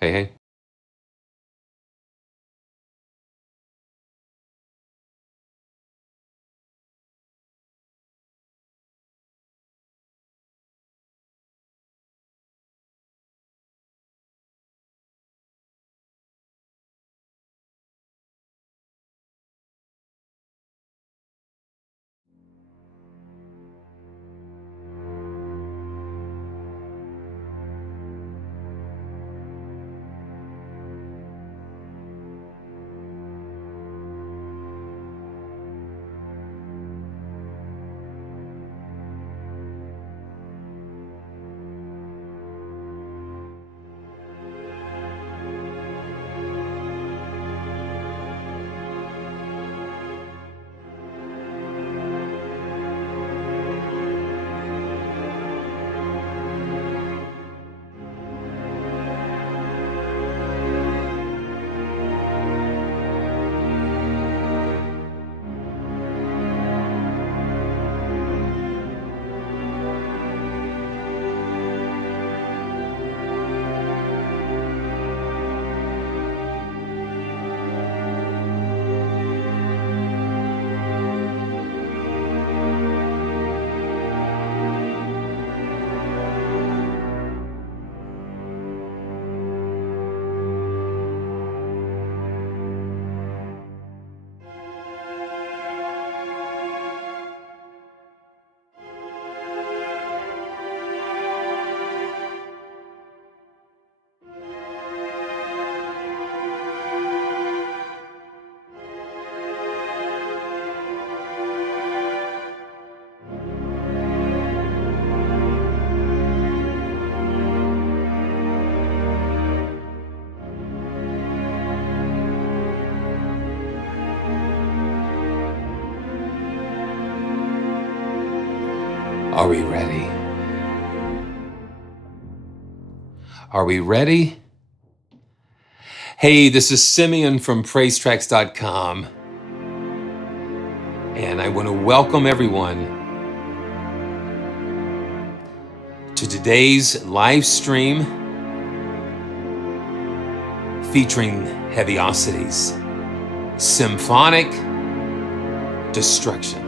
Hey, hey. Are we ready? Are we ready? Hey, this is Simeon from PraiseTracks.com, and I want to welcome everyone to today's live stream featuring Heavyocity's Symphonic Destruction.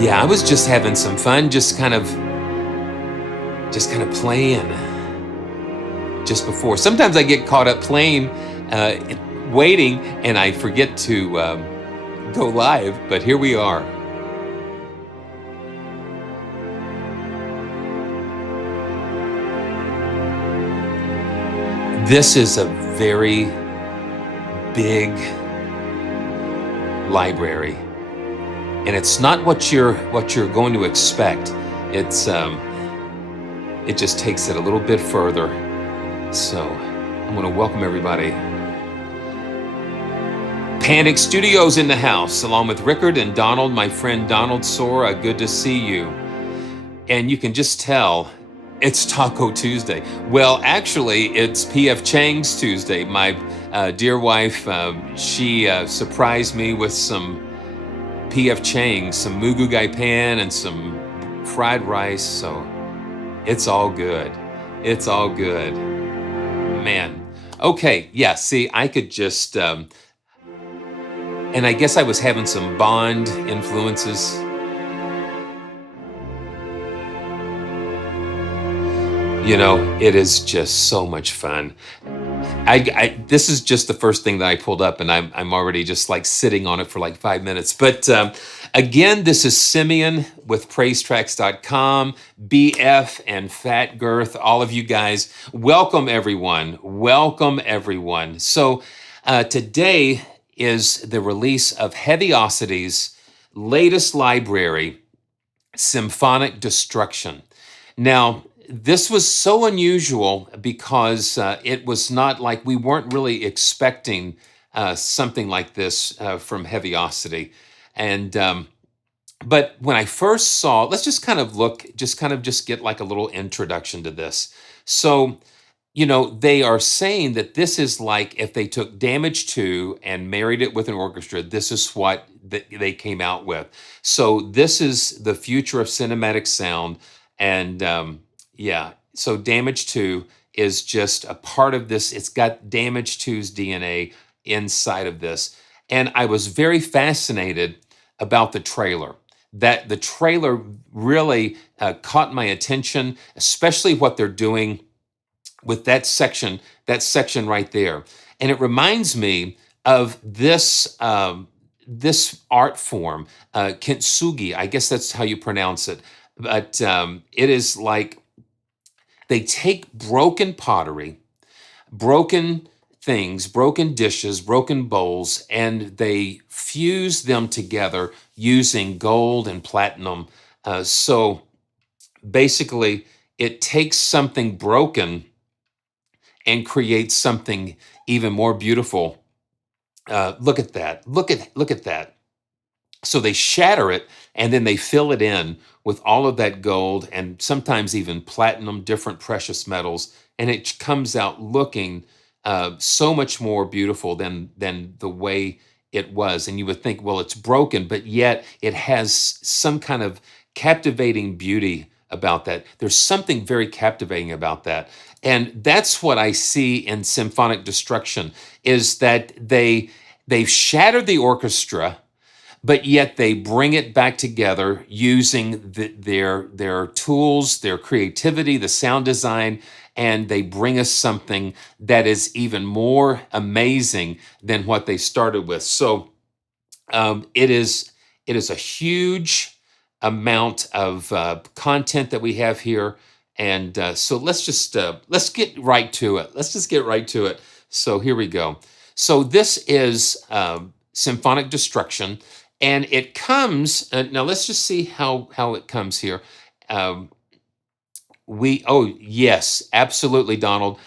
Yeah, I was just having some fun, just kind of playing just before. Sometimes I get caught up playing, waiting, and I forget to go live, but here we are. This is a very big library, and it's not what you're going to expect. It's it just takes it a little bit further. So I'm going to welcome everybody. Panic Studios in the house, along with Rickard and Donald, my friend Donald Sora. Good to see you. And you can just tell it's Taco Tuesday. Well, actually, it's P.F. Chang's Tuesday. My dear wife, she surprised me with some P.F. Chang, some Mugu Gai Pan, and some fried rice. So it's all good. It's all good. Man. Okay, yeah, see, I could just... and I guess I was having some Bond influences. You know, it is just so much fun. This is just the first thing that I pulled up, and I'm already just like sitting on it for like 5 minutes. But again, this is Simeon with PraiseTracks.com, BF and Fat Girth, all of you guys. Welcome, everyone. Welcome, everyone. So today is the release of Heavyocity's latest library, Symphonic Destruction. Now, this was so unusual because it was not like we weren't really expecting something like this from Heavyocity. And but when I first saw, let's just kind of look, just get like a little introduction to this. So, you know, they are saying that this is like if they took Damage 2 and married it with an orchestra, this is what they came out with. So this is the future of cinematic sound. And Yeah. So damage 2 is just a part of this. It's got damage 2's DNA inside of this. And I was very fascinated about the trailer. That the trailer really caught my attention, especially what they're doing with that section right there. And it reminds me of this art form, kintsugi. I guess that's how you pronounce it. But it is like they take broken pottery, broken things, broken dishes, broken bowls, and they fuse them together using gold and platinum. So basically, it takes something broken and creates something even more beautiful. Look at that! Look at that! So they shatter it and then they fill it in with all of that gold and sometimes even platinum, different precious metals, and it comes out looking so much more beautiful than the way it was. And you would think, well, it's broken, but yet it has some kind of captivating beauty about that. There's something very captivating about that. And that's what I see in Symphonic Destruction, is that they've shattered the orchestra, but yet they bring it back together using their tools, their creativity, the sound design, and they bring us something that is even more amazing than what they started with. So it is a huge amount of content that we have here, and so let's get right to it. Let's just get right to it. So here we go. So this is Symphonic Destruction. And it comes, now let's just see how it comes here. Oh, yes, absolutely, Donald.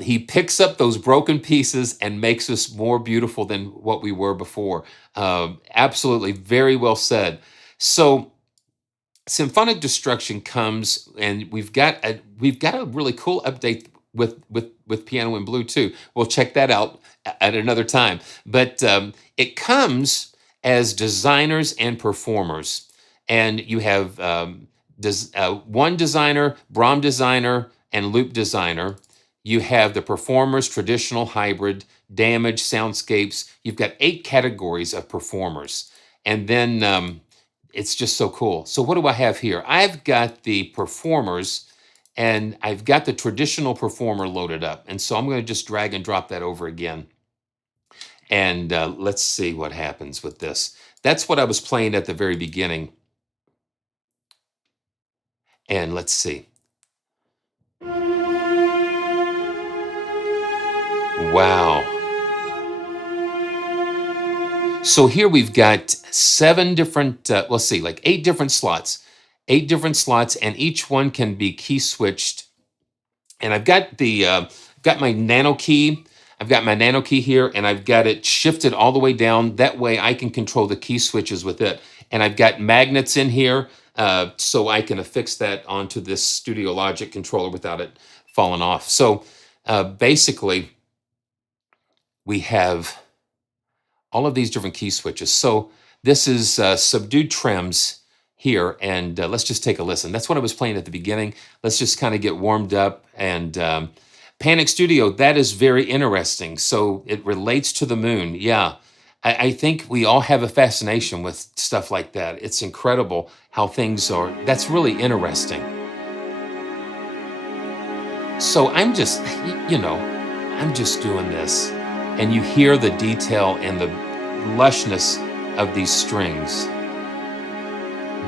He picks up those broken pieces and makes us more beautiful than what we were before. Absolutely, very well said. So Symphonic Destruction comes, and we've got a really cool update with Piano in Blue too. We'll check that out at another time. But it comes as designers and performers, and you have one designer, BRAAM designer, and loop designer. You have the performers, traditional, hybrid, damage, soundscapes. You've got 8 categories of performers, and then it's just so cool. So what do I have here? I've got the performers, and I've got the traditional performer loaded up, and so I'm going to just drag and drop that over again. And let's see what happens with this. That's what I was playing at the very beginning. And let's see. Wow. So here we've got 7 different, let's see, like 8 different slots. 8 different slots, and each one can be key switched. And I've got got my nano key. I've got my nano key here, and I've got it shifted all the way down. That way I can control the key switches with it. And I've got magnets in here, so I can affix that onto this Studio Logic controller without it falling off. So basically, we have all of these different key switches. So this is subdued trims here, and let's just take a listen. That's what I was playing at the beginning. Let's just kind of get warmed up. And Panic Studio, that is very interesting. So it relates to the moon. Yeah, I think we all have a fascination with stuff like that. It's incredible how things are. That's really interesting. So I'm just, I'm just doing this. And you hear the detail and the lushness of these strings.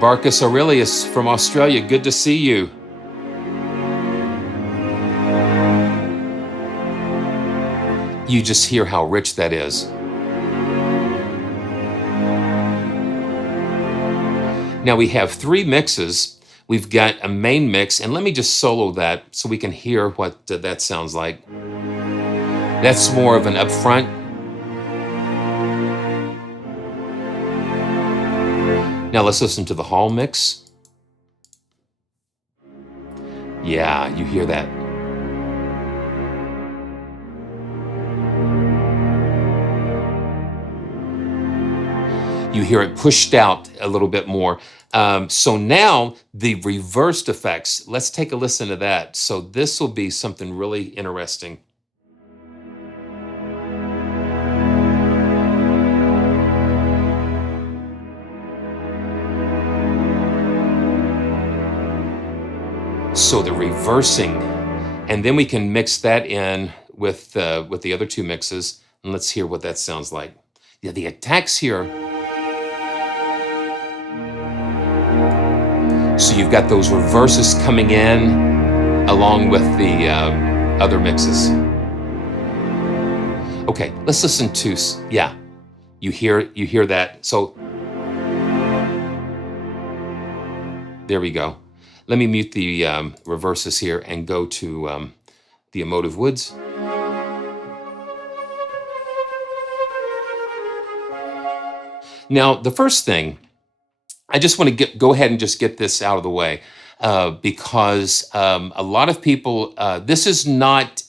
Barkus Aurelius from Australia, good to see you. You just hear how rich that is. Now we have 3 mixes. We've got a main mix, and let me just solo that so we can hear what that sounds like. That's more of an upfront. Now let's listen to the hall mix. Yeah, you hear that. You hear it pushed out a little bit more. So now the reversed effects, let's take a listen to that. So this will be something really interesting. So the reversing, and then we can mix that in with the other two mixes, and let's hear what that sounds like. Yeah, the attacks here. So you've got those reverses coming in along with the other mixes. Okay, let's listen to, yeah, you hear that. So there we go. Let me mute the reverses here and go to the emotive woods. Now, the first thing, I just want to go ahead and just get this out of the way because a lot of people, this is not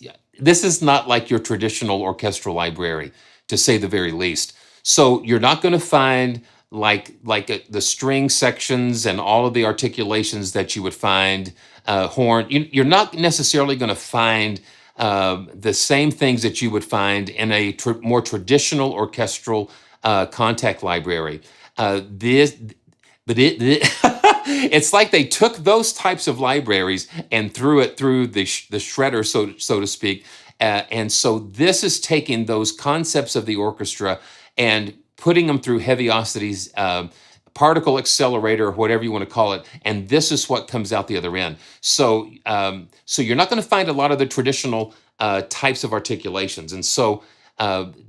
like your traditional orchestral library, to say the very least. So you're not going to find like the string sections and all of the articulations that you would find, horn. You're not necessarily going to find the same things that you would find in a more traditional orchestral contact library. It's like they took those types of libraries and threw it through the shredder, so to speak. And so this is taking those concepts of the orchestra and putting them through Heavyocity's particle accelerator, or whatever you want to call it, and this is what comes out the other end. So, so you're not going to find a lot of the traditional types of articulations, and so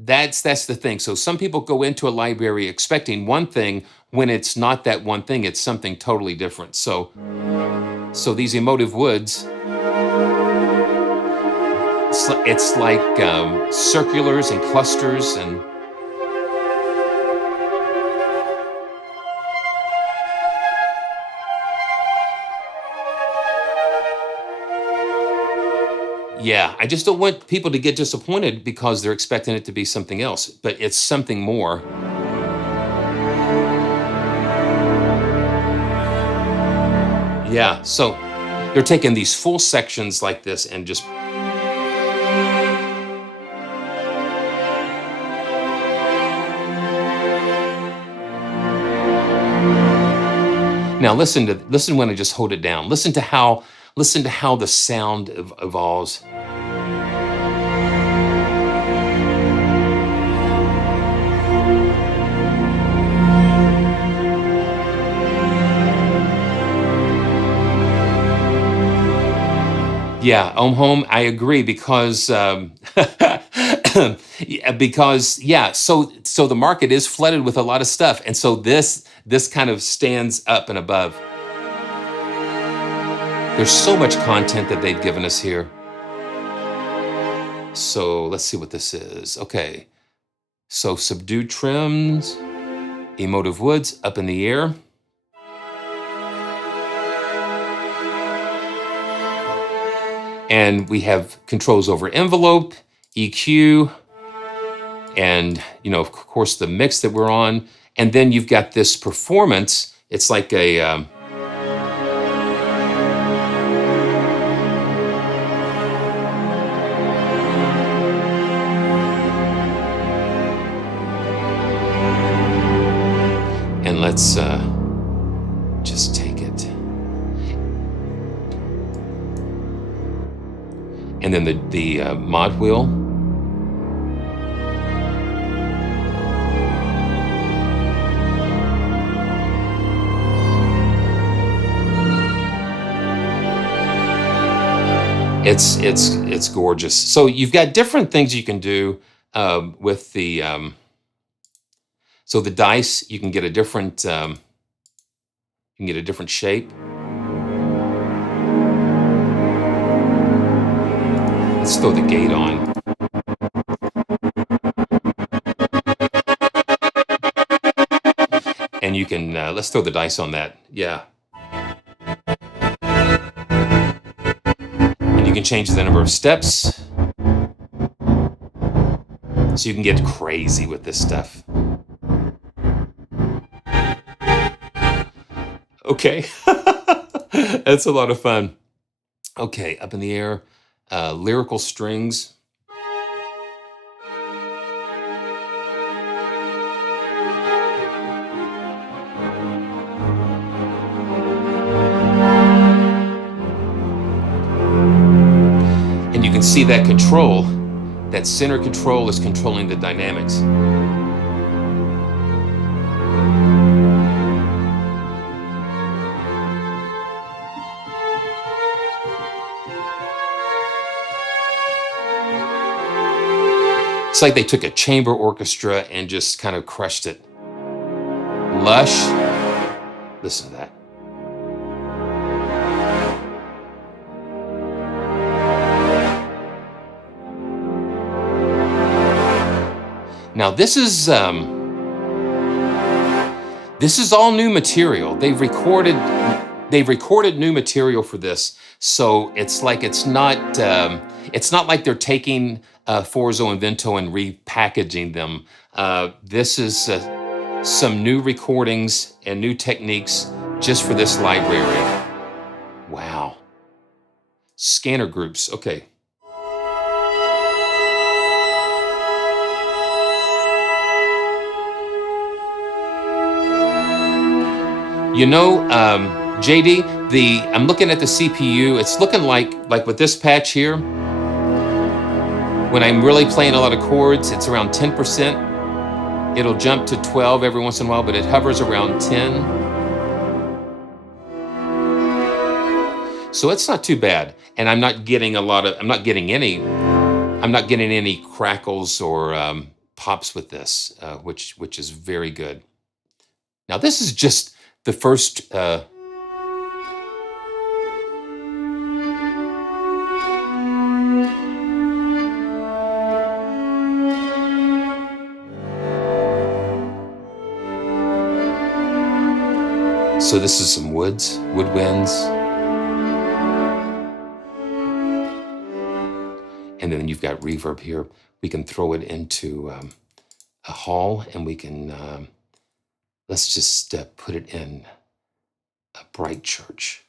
that's the thing. So some people go into a library expecting one thing when it's not that one thing; it's something totally different. So these emotive woods, it's like circulars and clusters and. Yeah, I just don't want people to get disappointed because they're expecting it to be something else, but it's something more. Yeah, so they're taking these full sections like this and just. Now listen when I just hold it down. Listen to how the sound evolves. Yeah, home, I agree because because yeah, so the market is flooded with a lot of stuff, and so this kind of stands up and above. There's so much content that they've given us here. So let's see what this is. Okay, so subdued trims, emotive woods, up in the air. And we have controls over envelope, EQ, and of course the mix that we're on. And then you've got this performance. It's like a and let's just take it. And then the mod wheel. It's gorgeous. So you've got different things you can do with the so the dice. You can get a different shape. Let's throw the gate on. And you can, let's throw the dice on that. Yeah. And you can change the number of steps. So you can get crazy with this stuff. Okay. That's a lot of fun. Okay, up in the air, lyrical strings. And you can see that control, that center control is controlling the dynamics. It's like they took a chamber orchestra and just kind of crushed it. Lush. Listen to that. Now this is all new material. They've recorded new material for this, so it's not like they're taking FORZO and VENTO and repackaging them. This is some new recordings and new techniques just for this library. Wow. Scanner groups. Okay. You know, JD, I'm looking at the CPU. It's looking like with this patch here, when I'm really playing a lot of chords, it's around 10%. It'll jump to 12 every once in a while, but it hovers around 10. So it's not too bad. And I'm not getting any crackles or pops with this, which is very good. Now this is just the first so this is some woodwinds. And then you've got reverb here. We can throw it into a hall, and we can, let's just put it in a bright church.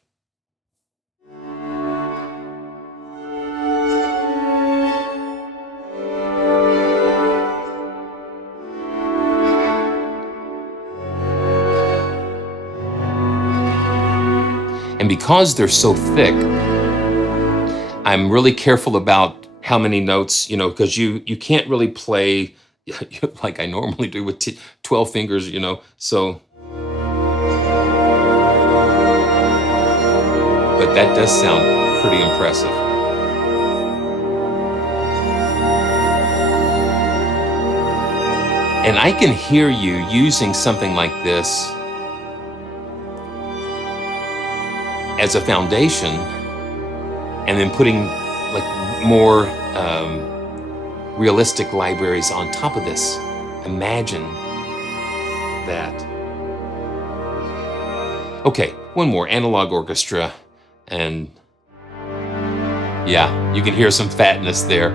And because they're so thick, I'm really careful about how many notes, you know, because you can't really play like I normally do with 12 fingers, you know, so. But that does sound pretty impressive. And I can hear you using something like this as a foundation, and then putting like more realistic libraries on top of this. Imagine that. Okay, one more, analog orchestra, and yeah, you can hear some fatness there.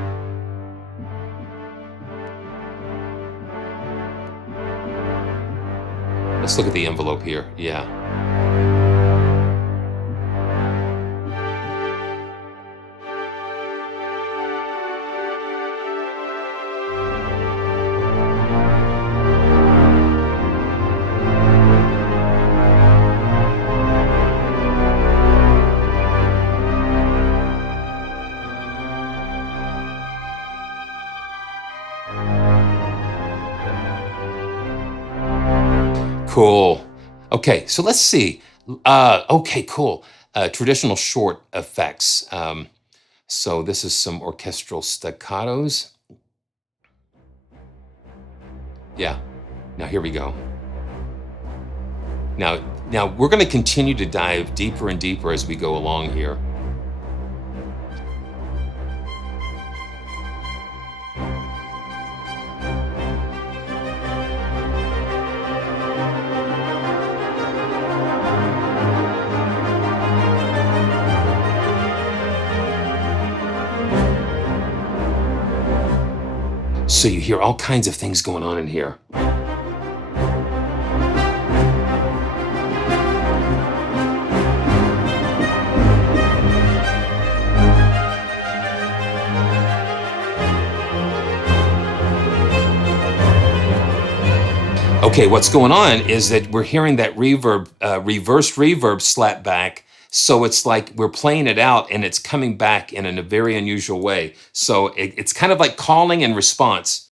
Let's look at the envelope here, yeah. Cool. Okay, so let's see. Okay, cool. Traditional short effects. So this is some orchestral staccatos. Yeah, now here we go. Now we're going to continue to dive deeper and deeper as we go along here. So you hear all kinds of things going on in here. Okay, what's going on is that we're hearing that reverb, reversed reverb slap back. So it's like we're playing it out and it's coming back in a very unusual way. So it's kind of like calling and response.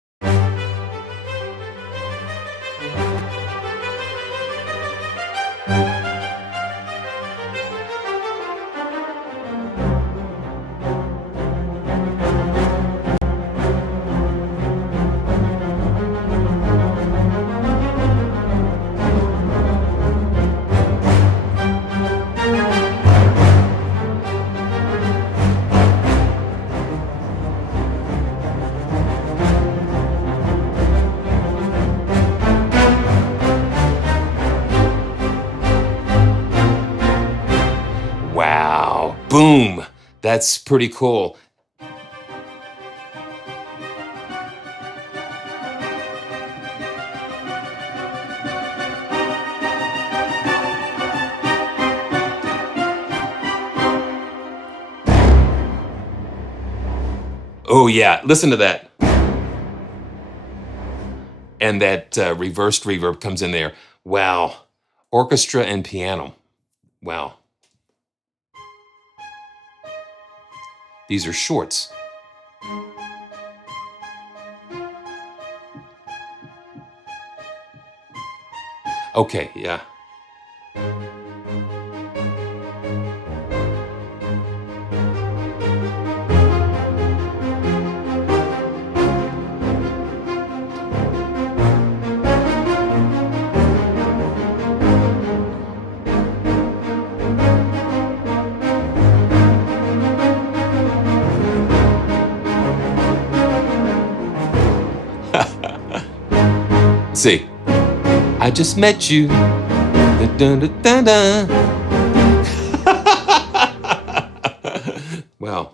Wow, boom, that's pretty cool. Oh yeah, listen to that. And that reversed reverb comes in there. Wow, orchestra and piano, wow. These are shorts. Okay, yeah. See, I just met you. Dun, dun, dun, dun. Wow.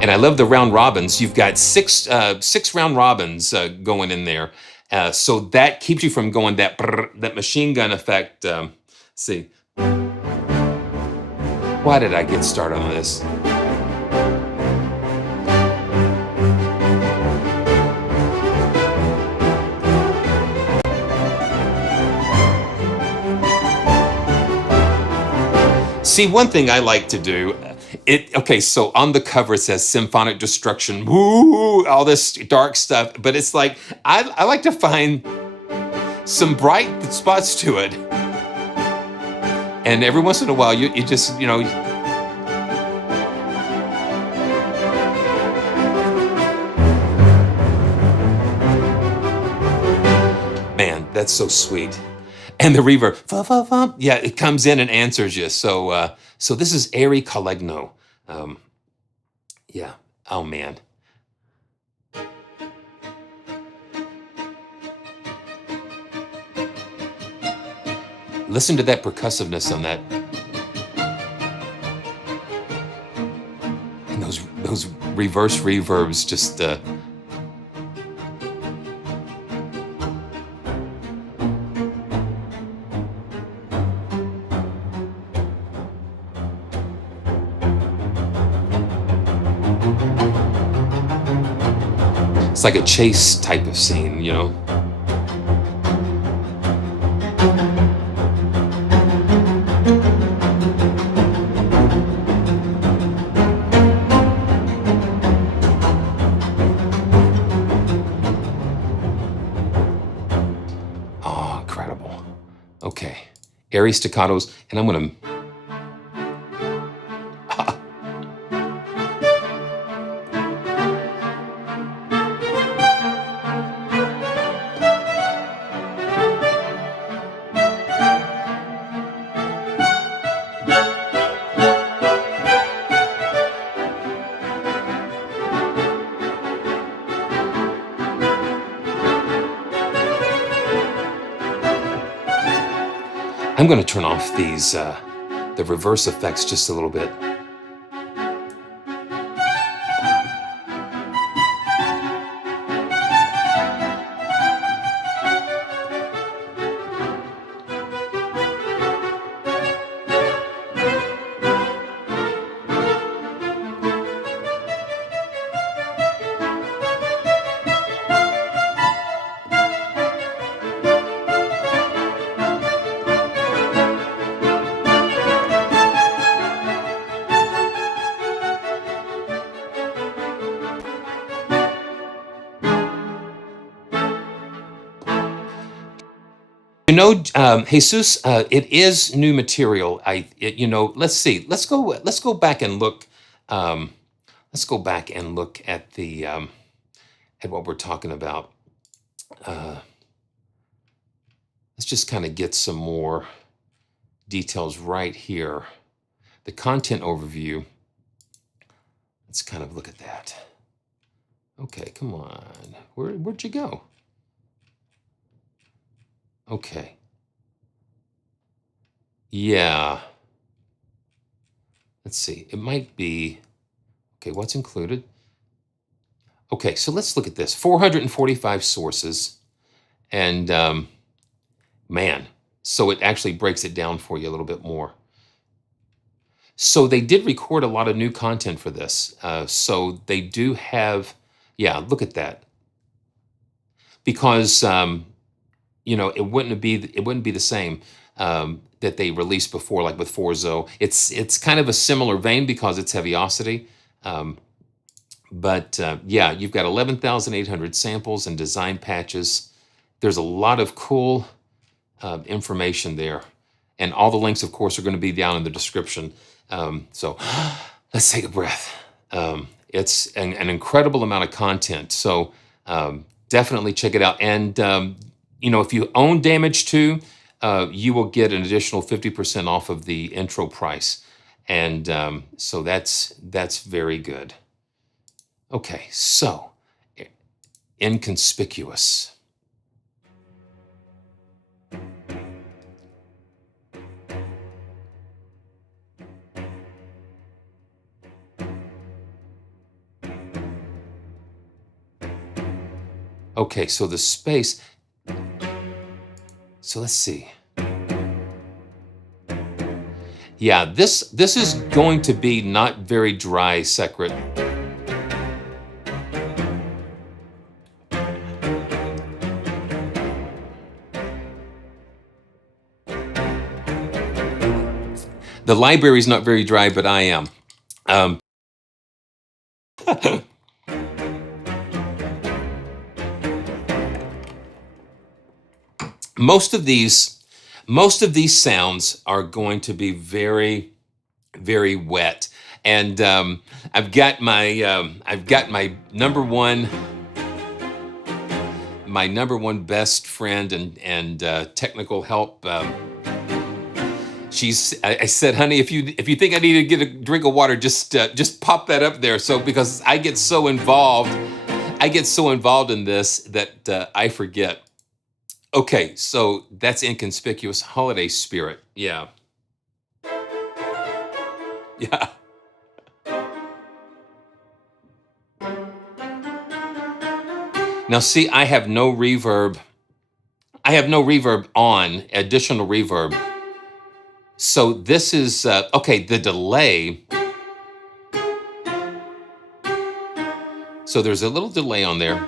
And I love the round robins. You've got six round robins going in there. So that keeps you from going that machine gun effect. See, why did I get started on this? See, one thing I like to do, okay, so on the cover it says Symphonic Destruction, woo, all this dark stuff, but it's like, I like to find some bright spots to it. And every once in a while, you just, you know, man, that's so sweet. And the reverb, yeah, it comes in and answers you. So, so this is Airy Collegno. Yeah. Oh man. Listen to that percussiveness on that. And those reverse reverbs just. It's like a chase type of scene, you know? Oh, incredible. Okay. Airy staccatos, and I'm gonna... I'm going to turn off these, the reverse effects just a little bit. You know, Jesus, it is new material. Let's see. Let's go back and look. Um, let's go back and look at the at what we're talking about. Uh, let's just kind of get some more details right here. The content overview. Let's kind of look at that. Okay, come on. Where'd you go? Okay. Yeah. Let's see. It might be. Okay, what's included? Okay, so let's look at this. 445 sources. And man, so it actually breaks it down for you a little bit more. So they did record a lot of new content for this. So they do have, yeah, look at that. Because it wouldn't be the same that they released before, like with FORZO. It's kind of a similar vein because it's Heavyocity. But yeah, you've got 11,800 samples and design patches. There's a lot of cool information there. And all the links, of course, are going to be down in the description. So let's take a breath. It's an incredible amount of content. So definitely check it out. And, if you own Damage 2, you will get an additional 50% off of the intro price. And so that's very good. Okay, so Inconspicuous. Okay, so the space. So let's see. Yeah, this is going to be not very dry, Secret. The library's not very dry, but I am. Most of these sounds are going to be very, very wet, and I've got my number one best friend and technical help. I said, honey, if you think I need to get a drink of water, just pop that up there. So because I get so involved in this that I forget. Okay, so that's Inconspicuous. Holiday Spirit. Yeah. Yeah. Now see, I have no reverb. I have no reverb on, additional reverb. So this is, okay, the delay. So there's a little delay on there.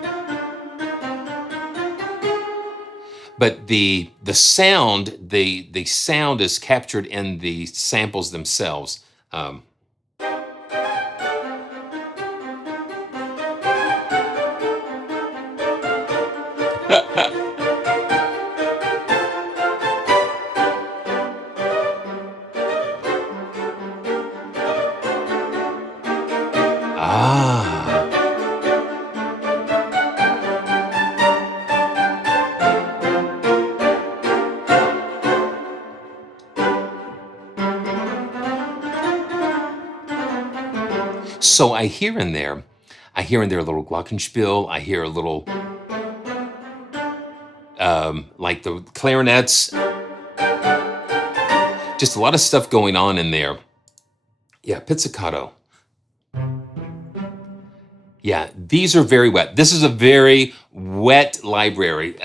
But the sound, the sound is captured in the samples themselves. So I hear in there a little glockenspiel. I hear a little, like the clarinets. Just a lot of stuff going on in there. Yeah, pizzicato. Yeah, these are very wet. This is a very wet library.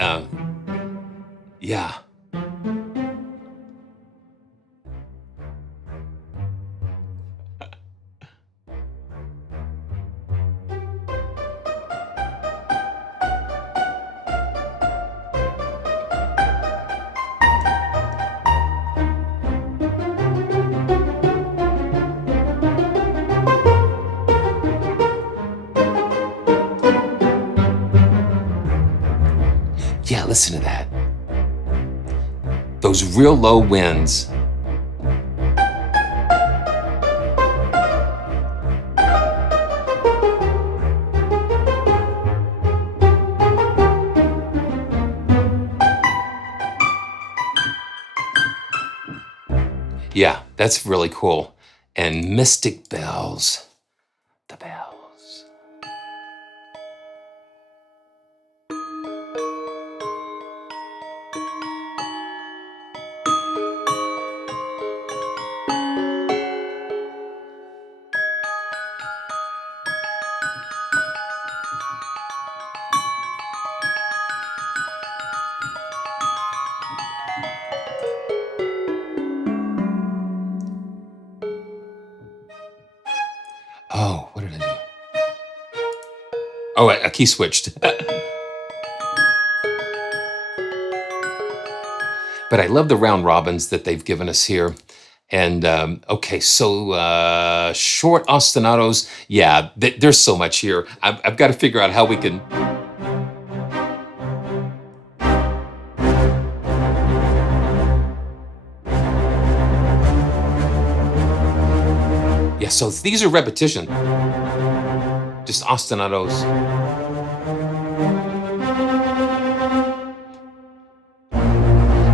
Yeah. Yeah, listen to that. those real low winds. Yeah, that's really cool. And mystic bells, the bells. Oh, what did I do? Oh, a key switched. But I love the round robins that they've given us here. And okay, so short ostinatos. Yeah, there's so much here. I've got to figure out how we can. Yeah, so these are repetition. Just ostinatos.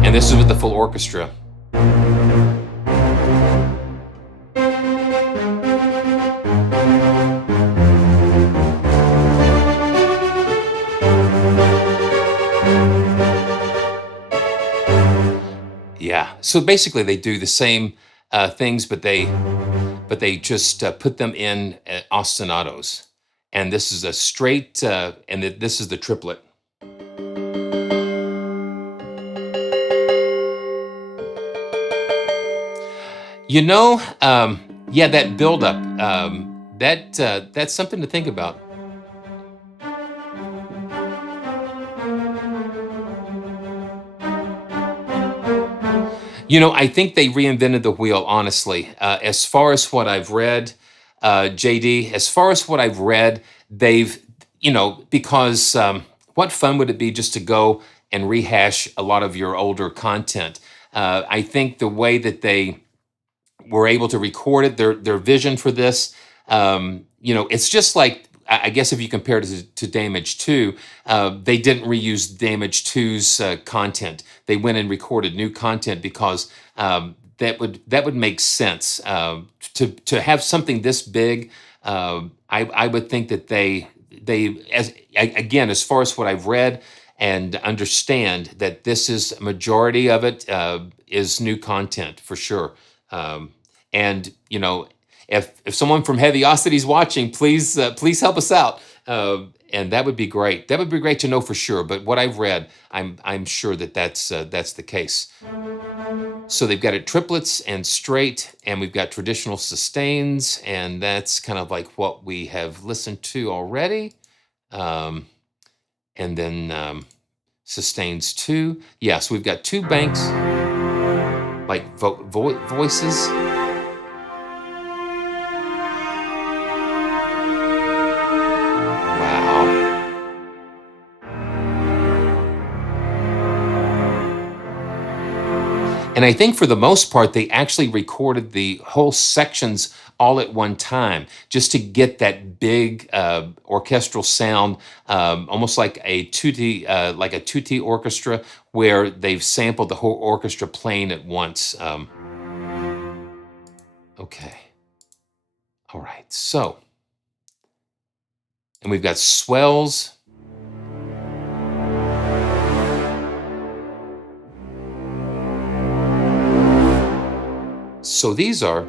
And this is with the full orchestra. Yeah, so basically they do the same things, but they just put them in ostinatos. And this is a straight, and this is the triplet. You know, yeah, that buildup, that's something to think about. You know, I think they reinvented the wheel, honestly. As far as what I've read, JD, as far as what I've read, they've, you know, because what fun would it be just to go and rehash a lot of your older content? I think the way that they were able to record it, their vision for this, you know, it's just like, I guess if you compare it to Damage 2, they didn't reuse Damage 2's content. They went and recorded new content because that would make sense. To have something this big, I would think that again, as far as what I've read and understand, that this is a majority of it is new content for sure. And you know, if someone from Heavyocity is watching, please help us out, and that would be great. That would be great to know for sure. But what I've read, I'm sure that that's the case. So they've got it triplets and straight, and we've got traditional sustains, and that's kind of like what we have listened to already. And then sustains 2. Yeah, so we've got 2 banks, like voices. And I think for the most part, they actually recorded the whole sections all at one time, just to get that big orchestral sound, almost like a tutti orchestra, where they've sampled the whole orchestra playing at once. Okay. All right. So, and we've got swells. So these are,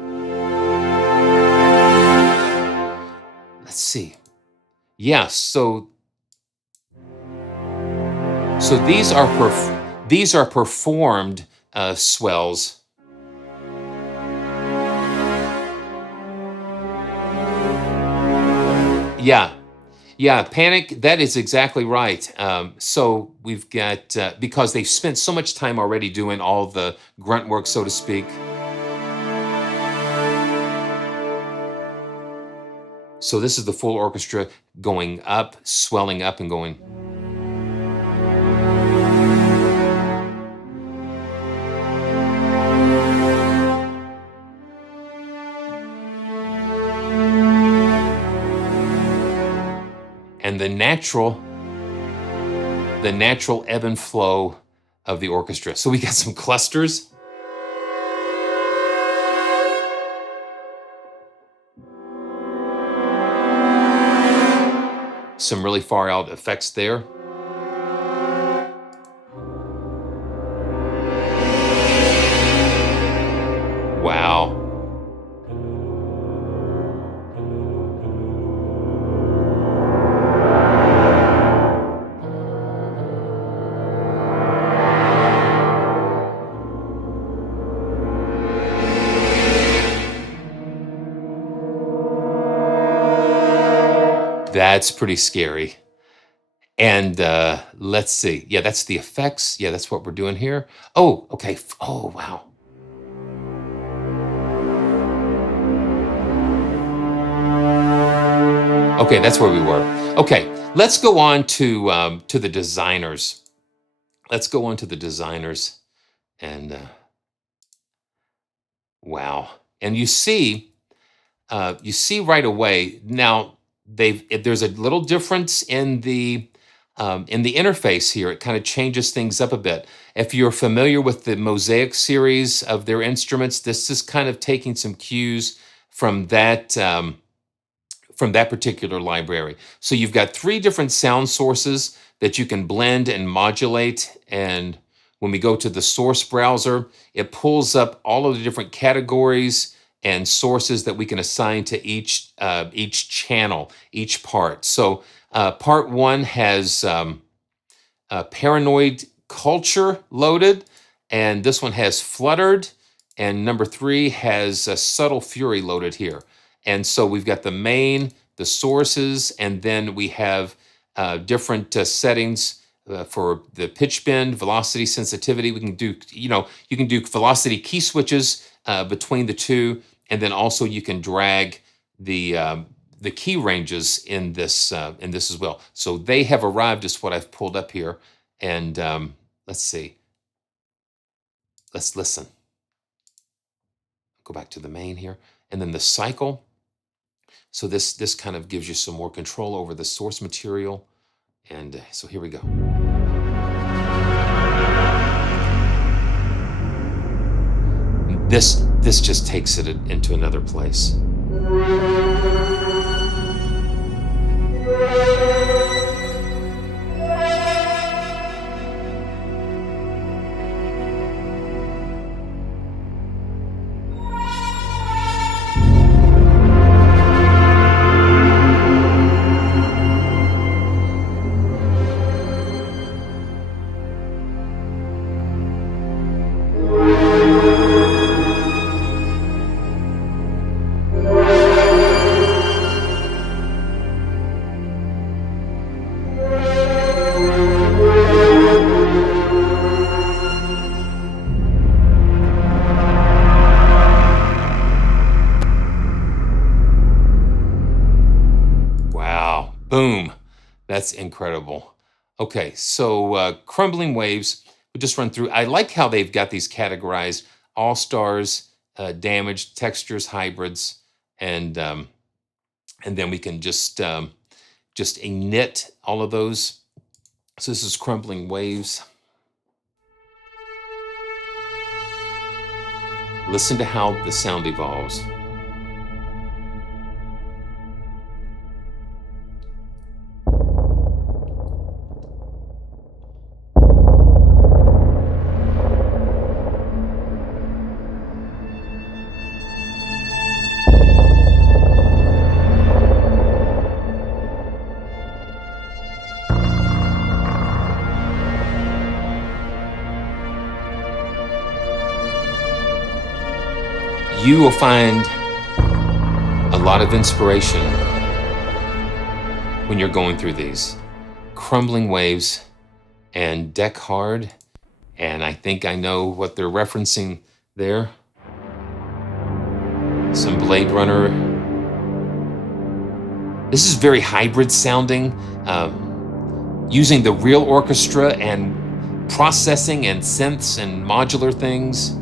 let's see. Yeah, so these are performed swells. Yeah, Panic, that is exactly right. So we've got, because they've spent so much time already doing all the grunt work, so to speak. So this is the full orchestra going up, swelling up and going. the natural ebb and flow of the orchestra. So we got some clusters. Some really far out effects there. Wow. That's pretty scary. And let's see. Yeah, that's the effects. Yeah, that's what we're doing here. Oh, okay. Oh, wow. Okay, that's where we were. Okay, let's go on to the designers. Let's go on to the designers. And wow. And you see right away now. There's a little difference in the interface here. It kind of changes things up a bit. If you're familiar with the Mosaic series of their instruments, this is kind of taking some cues from that particular library. So you've got 3 different sound sources that you can blend and modulate. And when we go to the source browser, it pulls up all of the different categories and sources that we can assign to each channel, each part. So part 1 has Paranoid Culture loaded, and this one has Fluttered, and number 3 has Subtle Fury loaded here. And so we've got the main, the sources, and then we have different settings for the pitch bend, velocity, sensitivity. We can do, you can do velocity key switches between the two. And then also you can drag the key ranges in this as well. So they have arrived is what I've pulled up here. And let's see. Let's listen. Go back to the main here. And then the cycle. So this kind of gives you some more control over the source material. And so here we go. This just takes it into another place. Boom. That's incredible. Okay, so Crumbling Waves, we just run through. I like how they've got these categorized: all-stars, damaged, textures, hybrids, and then we can just init all of those. So this is Crumbling Waves. Listen to how the sound evolves. You will find a lot of inspiration when you're going through these. Crumbling Waves and Deck Hard, and I think I know what they're referencing there. Some Blade Runner. This is very hybrid sounding, using the real orchestra and processing and synths and modular things.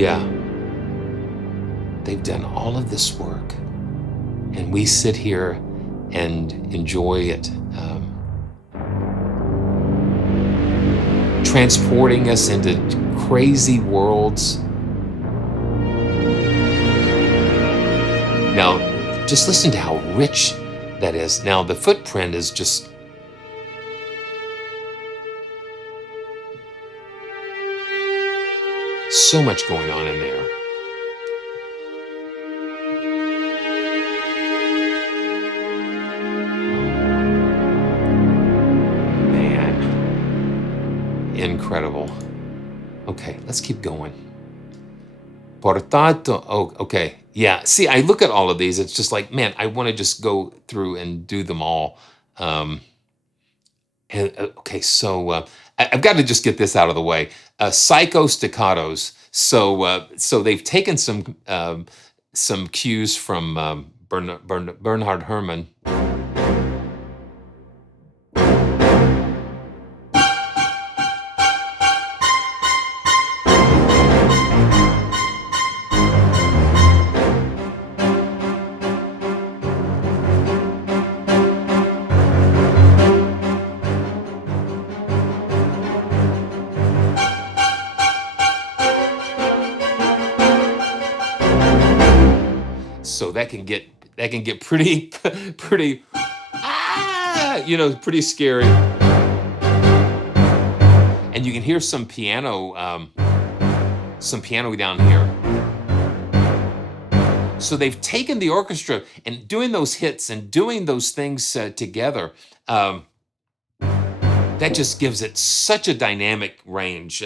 Yeah. They've done all of this work, and we sit here and enjoy it, transporting us into crazy worlds. Now, just listen to how rich that is. Now, the footprint is just so much going on in there. Incredible. Okay, let's keep going. Portato. Oh, okay. Yeah. See, I look at all of these. It's just like, man, I want to just go through and do them all. Okay, so I've got to just get this out of the way. Psycho staccatos. So they've taken some cues from Bernhard Herrmann. So that can get pretty pretty pretty scary. And you can hear some piano down here. So they've taken the orchestra and doing those hits and doing those things together. That just gives it such a dynamic range.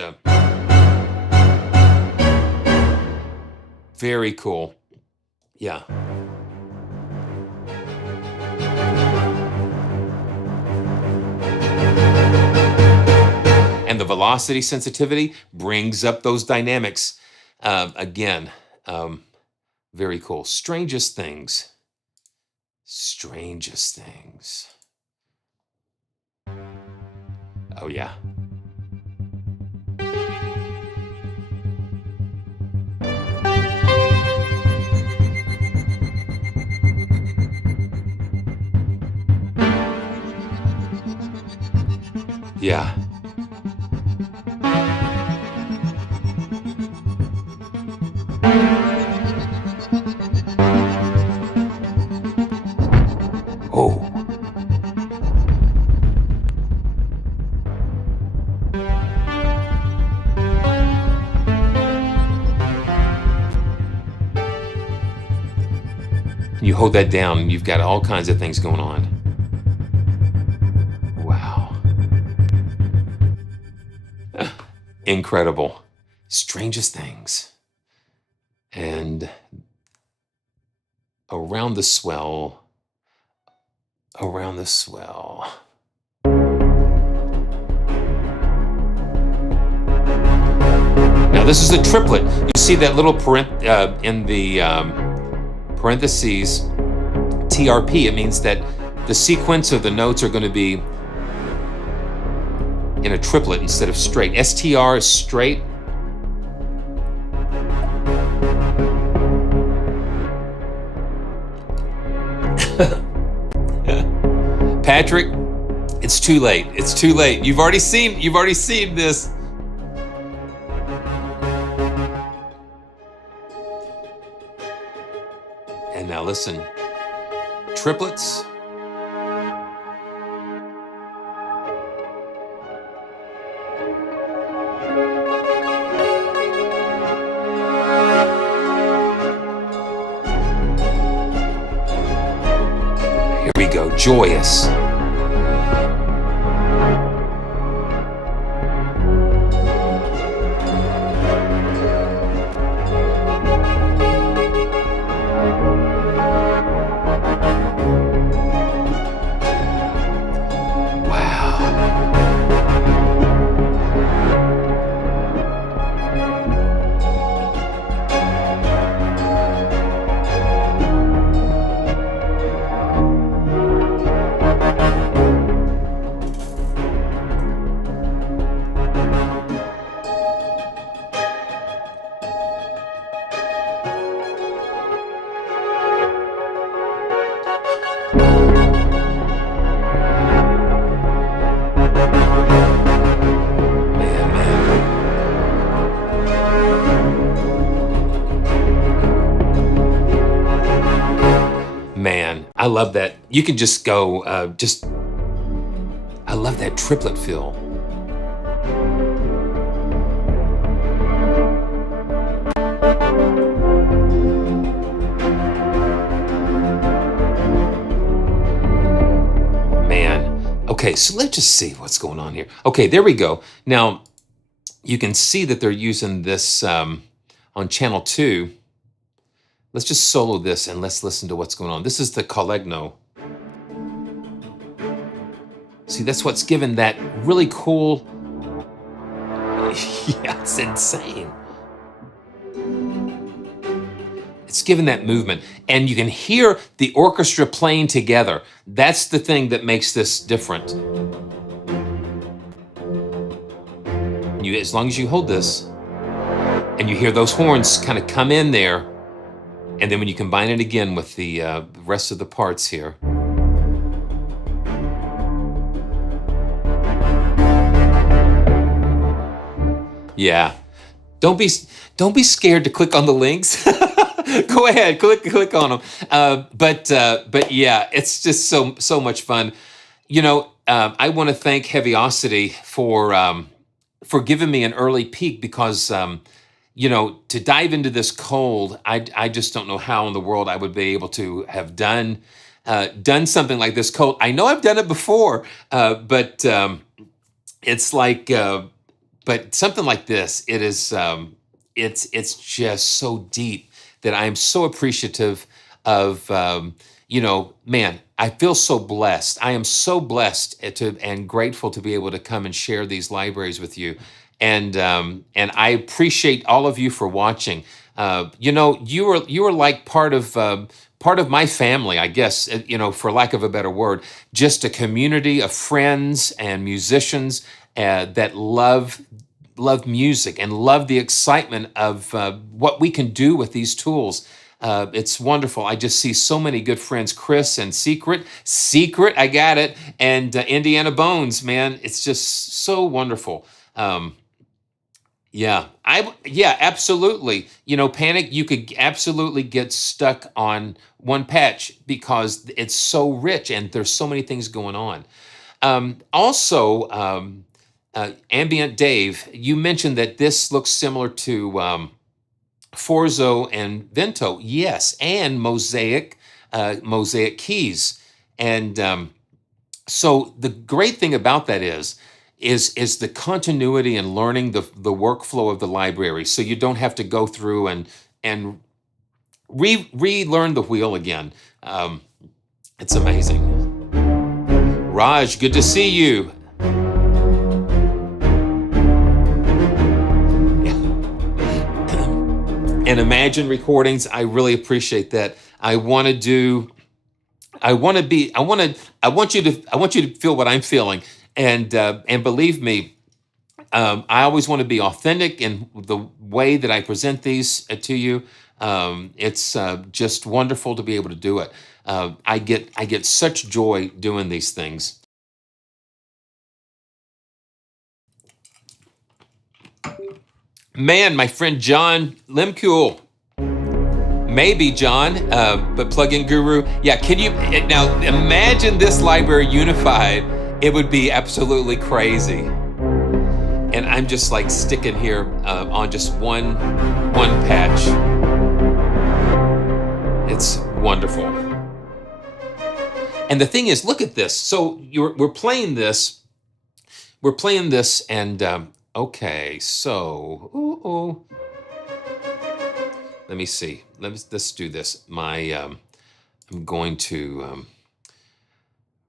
Very cool. Yeah. And the velocity sensitivity brings up those dynamics. Again, very cool. Strangest things. Strangest things. Oh, yeah. Yeah. Oh. You hold that down and you've got all kinds of things going on. Incredible. Strangest things. And around the swell. Now this is a triplet. You see that little in the parentheses, TRP. It means that the sequence of the notes are going to be in a triplet instead of straight. STR is straight. Patrick, it's too late. It's too late. You've already seen this. And now listen. Triplets. Here we go. Joyous. I love that. You can just go, I love that triplet fill. Man, okay, so let's just see what's going on here. Okay, there we go. Now, you can see that they're using this on channel 2. Let's just solo this and let's listen to what's going on. This is the Collegno. See, that's what's given that really cool, yeah, it's insane. It's given that movement. And you can hear the orchestra playing together. That's the thing that makes this different. As long as you hold this, and you hear those horns kind of come in there, and then when you combine it again with the rest of the parts here. Yeah, don't be scared to click on the links. Go ahead, click on them. But yeah, it's just so much fun. You know, I want to thank Heavyocity for giving me an early peek, because you know, to dive into this cold, I just don't know how in the world I would be able to have done something like this cold. I know I've done it before, but it's like, but something like this, it is, it's just so deep that I am so appreciative of, you know, man, I feel so blessed. I am so blessed and grateful to be able to come and share these libraries with you. And I appreciate all of you for watching. You know, you are like part of my family, I guess, you know, for lack of a better word, just a community of friends and musicians that love music and love the excitement of what we can do with these tools. It's wonderful. I just see so many good friends, Chris and Secret, I got it, and Indiana Bones, man, it's just so wonderful. Yeah, absolutely. You know, Panic, you could absolutely get stuck on one patch because it's so rich and there's so many things going on. Also, Ambient Dave, you mentioned that this looks similar to FORZO and VENTO. Yes, and Mosaic keys. And so the great thing about that is the continuity and learning the workflow of the library, so you don't have to go through and relearn the wheel again. It's amazing. Raj, good to see you. And Imagine Recordings, I really appreciate that. I want you to feel what I'm feeling. And believe me, I always want to be authentic in the way that I present these to you. It's just wonderful to be able to do it. I get such joy doing these things. Man, my friend John Limkul. Maybe John, but Plugin Guru. Yeah, can you now imagine this library unified? It would be absolutely crazy. And I'm just like sticking here on just one patch. It's wonderful. And the thing is, look at this. So we're playing this. And okay, so let me see. Let's do this. I'm going to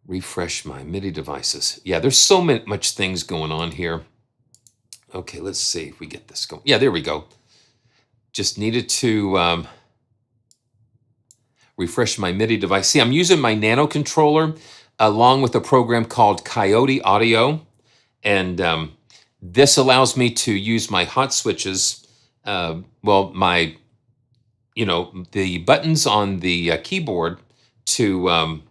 refresh my MIDI devices. Yeah, there's so much things going on here. Okay, let's see if we get this going. Yeah, there we go. Just needed to refresh my MIDI device. See, I'm using my Nano controller along with a program called Coyote Audio. And this allows me to use my hot switches, the buttons on the keyboard to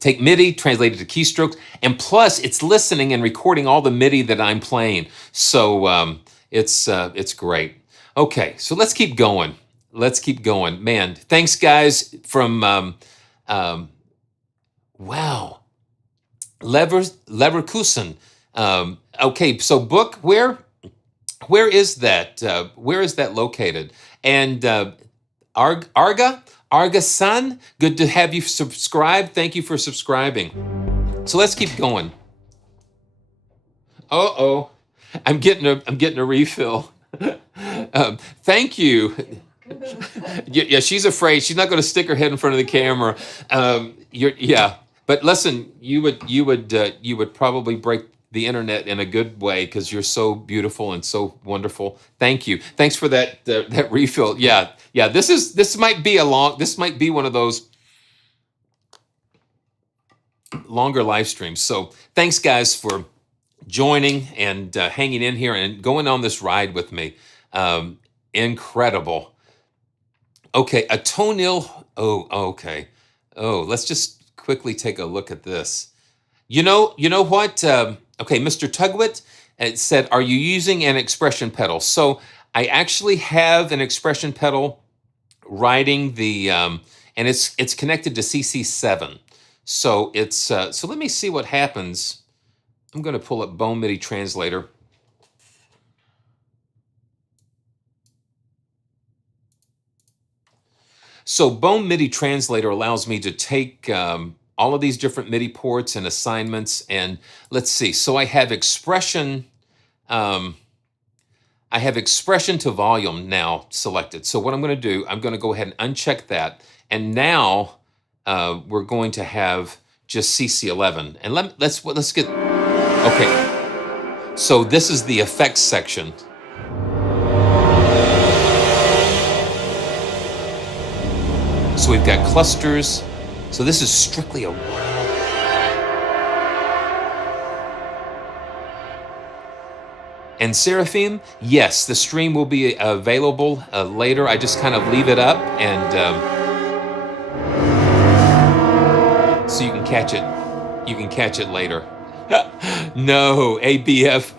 take MIDI, translate it to keystrokes, and plus it's listening and recording all the MIDI that I'm playing. So it's great. Okay, so let's keep going. let's keep going. Man, thanks guys from um, wow, Leverkusen. Okay, so book where is that? Where is that located? And Arga San, good to have you subscribed. Thank you for subscribing. So let's keep going. Uh-oh, I'm getting a refill. Thank you. Yeah, she's afraid. She's not going to stick her head in front of the camera. Yeah, but listen, you would probably break the internet in a good way because you're so beautiful and so wonderful. Thank you. Thanks for that refill. Yeah. This might be one of those longer live streams. So thanks guys for joining and hanging in here and going on this ride with me. Incredible. Okay, Atonal. Oh, okay. Oh, let's just quickly take a look at this. You know what? Okay, Mr. Tugwit said, "Are you using an expression pedal?" So I actually have an expression pedal riding the, and it's connected to CC7. So it's so let me see what happens. I'm going to pull up Bome MIDI translator. So Bome MIDI translator allows me to take all of these different MIDI ports and assignments, and let's see. So I have expression. I have expression to volume now selected. So what I'm going to do, I'm going to go ahead and uncheck that, and now we're going to have just CC11. And let's get okay. So this is the effects section. So we've got clusters. So this is strictly a And Seraphim, yes, the stream will be available later. I just kind of leave it up and so you can catch it. You can catch it later. No, ABF,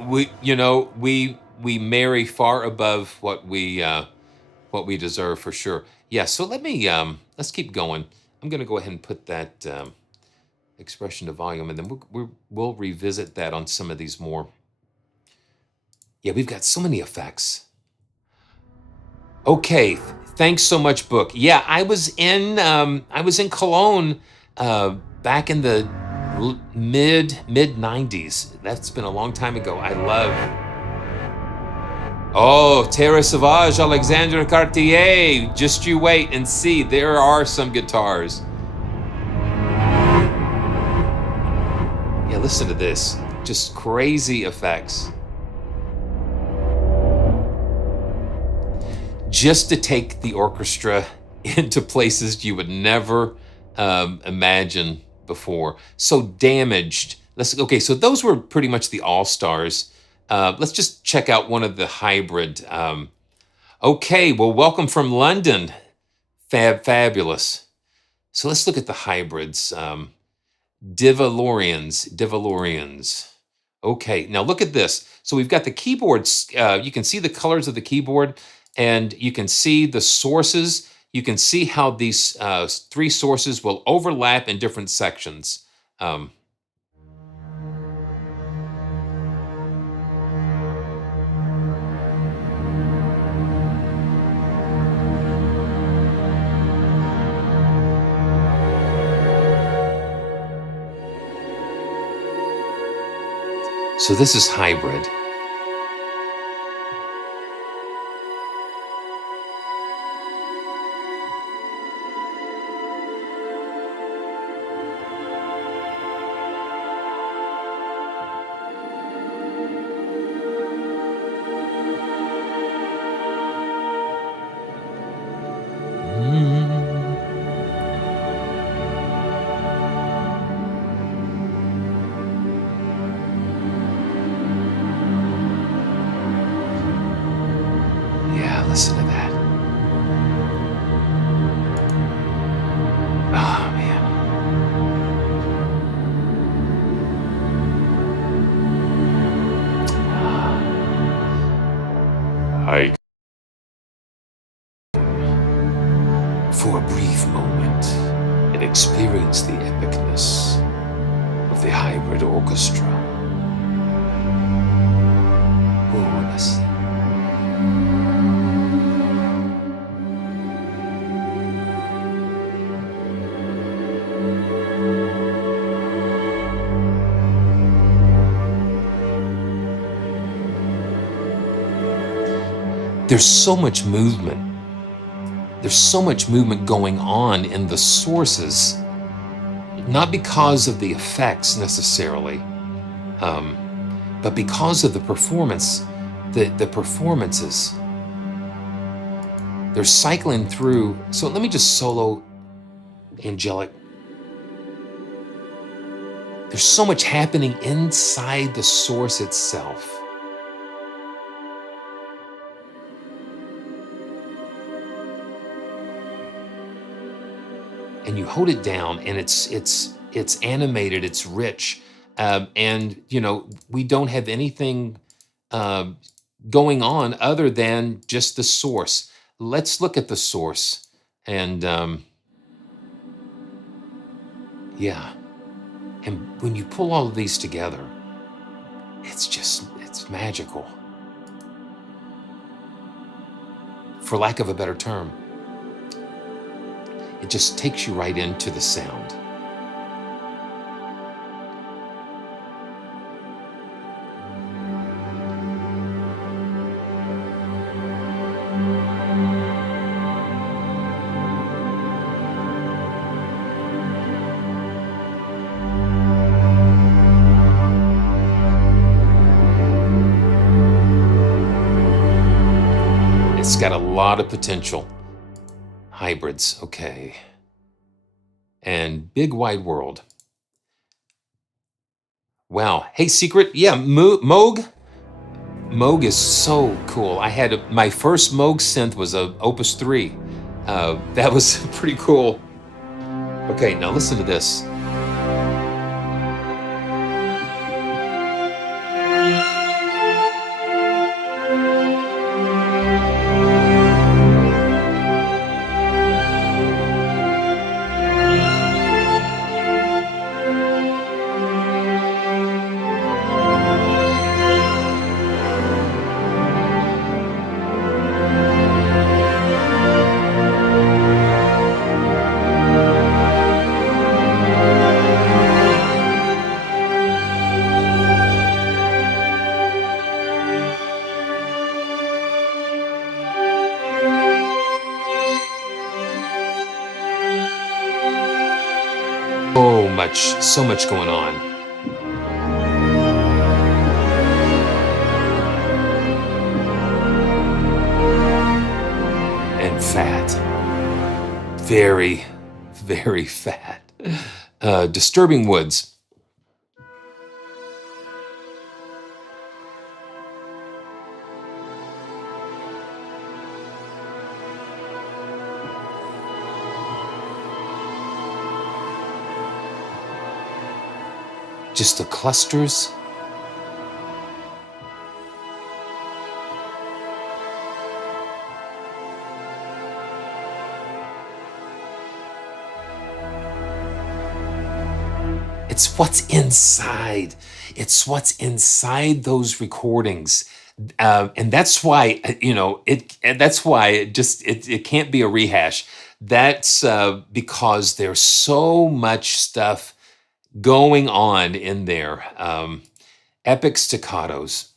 we marry far above what we deserve for sure. Yeah, so let's keep going. I'm going to go ahead and put that expression to volume, and then we'll revisit that on some of these more. Yeah, we've got so many effects. Okay, thanks so much, Book. Yeah, I was in Cologne back in the mid 90s. That's been a long time ago. I love. Oh, Terra Sauvage, Alexandre Cartier. Just you wait and see. There are some guitars. Yeah, listen to this. Just crazy effects. Just to take the orchestra into places you would never imagine before. So Damaged. Okay, so those were pretty much the all-stars. Let's just check out one of the hybrid. Okay, well, welcome from London. Fabulous. So let's look at the hybrids. Divalorians. Okay, now look at this. So we've got the keyboards. You can see the colors of the keyboard, and you can see the sources. You can see how these three sources will overlap in different sections. So this is hybrid. for a brief moment and experience the epicness of the hybrid orchestra. Oh, let's see. There's so much movement. There's so much movement going on in the sources, not because of the effects necessarily, but because of the performance, the performances. They're cycling through. So let me just solo angelic. There's so much happening inside the source itself. And you hold it down, and it's animated, it's rich, and you know, we don't have anything going on other than just the source. Let's look at the source, and yeah, and when you pull all of these together, it's magical, for lack of a better term. It just takes you right into the sound. It's got a lot of potential. Hybrids, okay. And Big Wide World. Wow. Hey, Secret. Yeah, Moog. Moog is so cool. I had my first Moog synth was a Opus 3. That was pretty cool. Okay, now listen to this. So much going on. And fat. Very, very fat. Disturbing Woods. Just the clusters. It's what's inside. It's what's inside those recordings. And that's why, you know, that's why it can't be a rehash. That's because there's so much stuff going on in there. Epic staccatos.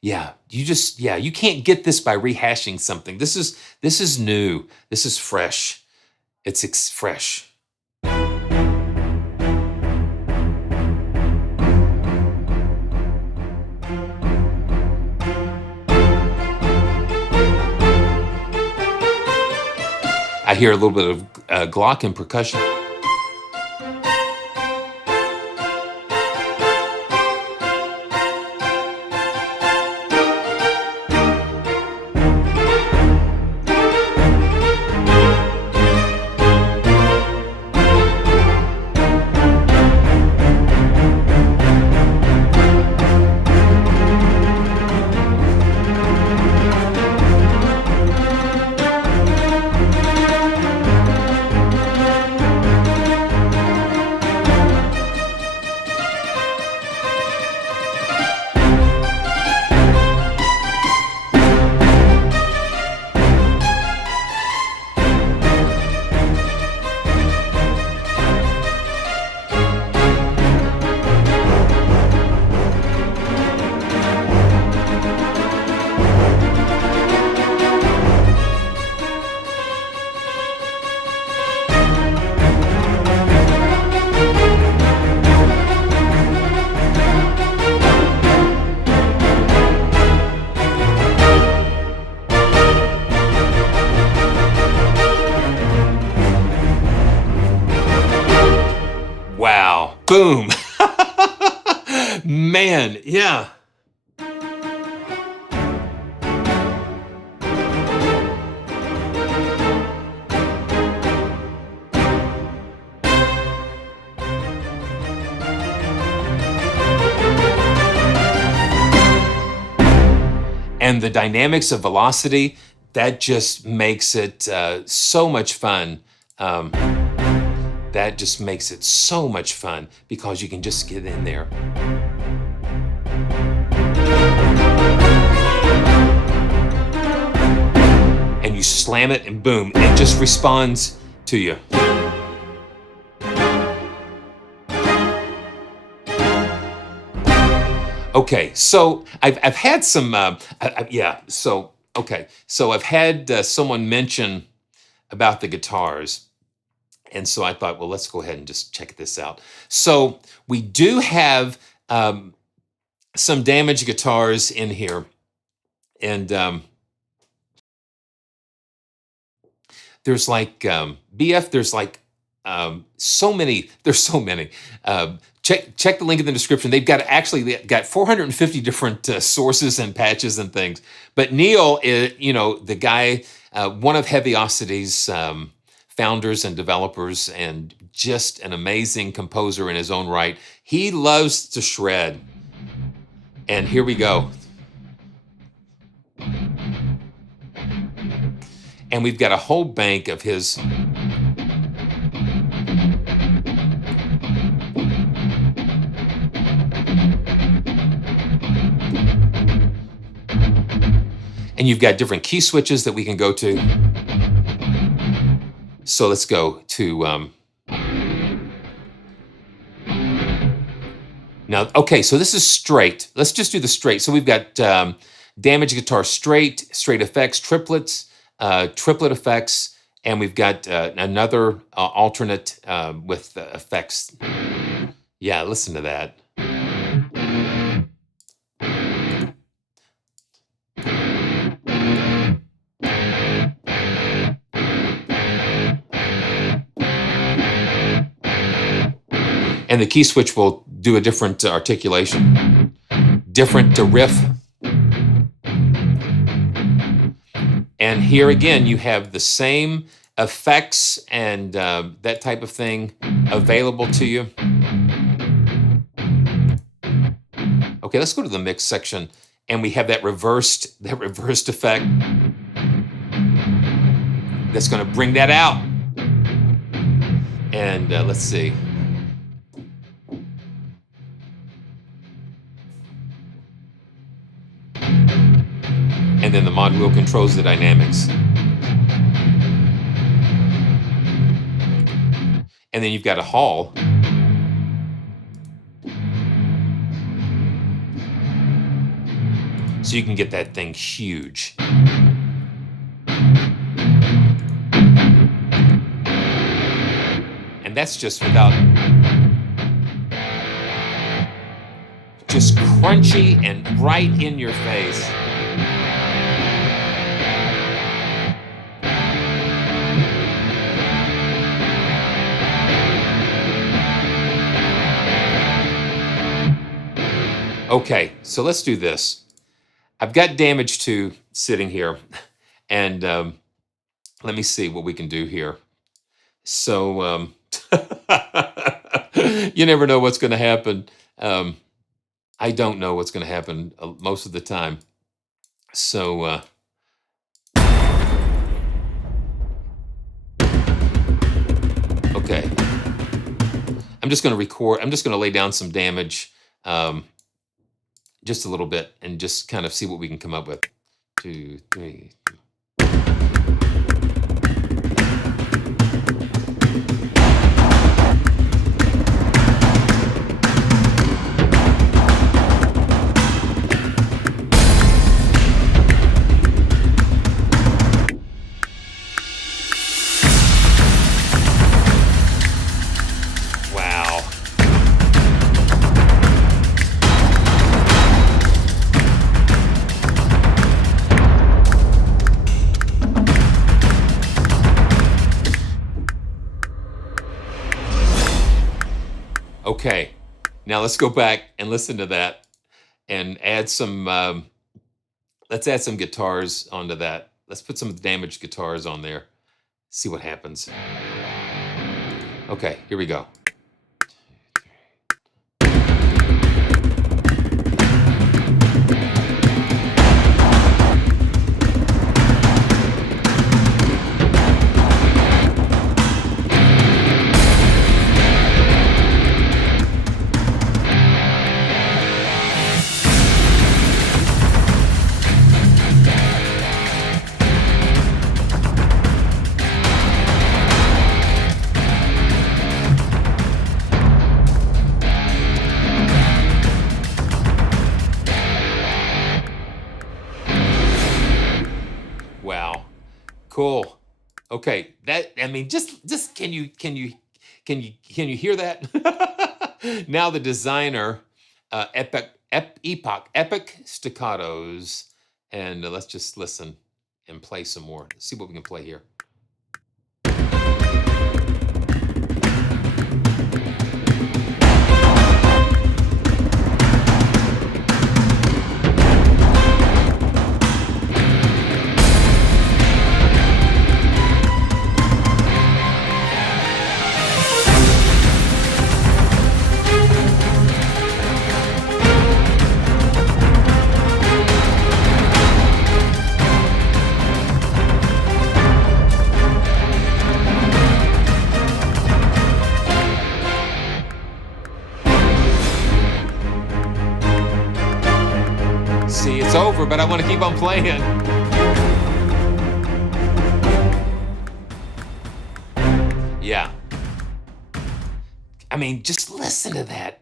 Yeah, you can't get this by rehashing something. This is new. This is fresh. It's fresh. I hear a little bit of Glock and percussion. Boom. Man, yeah. And the dynamics of velocity, that just makes it so much fun. That just makes it so much fun because you can just get in there. And you slam it and boom, it just responds to you. Okay, so I've had some, so I've had someone mention about the guitars. And so I thought, well, let's go ahead and just check this out. So we do have some damaged guitars in here. And there's like, BF, there's like so many, there's so many. Check the link in the description. They've got 450 different sources and patches and things. But Neil is, you know, the guy, one of Heavyocity's founders and developers, and just an amazing composer in his own right. He loves to shred. And here we go. And we've got a whole bank of his. And you've got different key switches that we can go to. So let's go to, now, okay, so this is straight. Let's just do the straight. So we've got damaged guitar straight effects, triplets, triplet effects, and we've got another alternate with effects. Yeah, listen to that. And the key switch will do a different articulation, different riff. And here again, you have the same effects and that type of thing available to you. Okay, let's go to the mix section, and we have that reversed effect. That's going to bring that out. And let's see. And then the mod wheel controls the dynamics. And then you've got a hall. So you can get that thing huge. And that's just without, just crunchy and right in your face. Okay, so let's do this. I've got Damage 2 sitting here, and let me see what we can do here. So, you never know what's going to happen. I don't know what's going to happen most of the time. So, okay. I'm just going to record, I'm just going to lay down some damage. Just a little bit, and just kind of see what we can come up with. 2, 3. Okay, now let's go back and listen to that and add some, let's add some guitars onto that. Let's put some damaged guitars on there. See what happens. Okay, here we go. Wow, cool. Okay, that, I mean, just can you hear that? Now the designer, epic staccatos, and let's just listen and play some more. Let's see what we can play here. See, it's over, but I want to keep on playing. Yeah. I mean, just listen to that.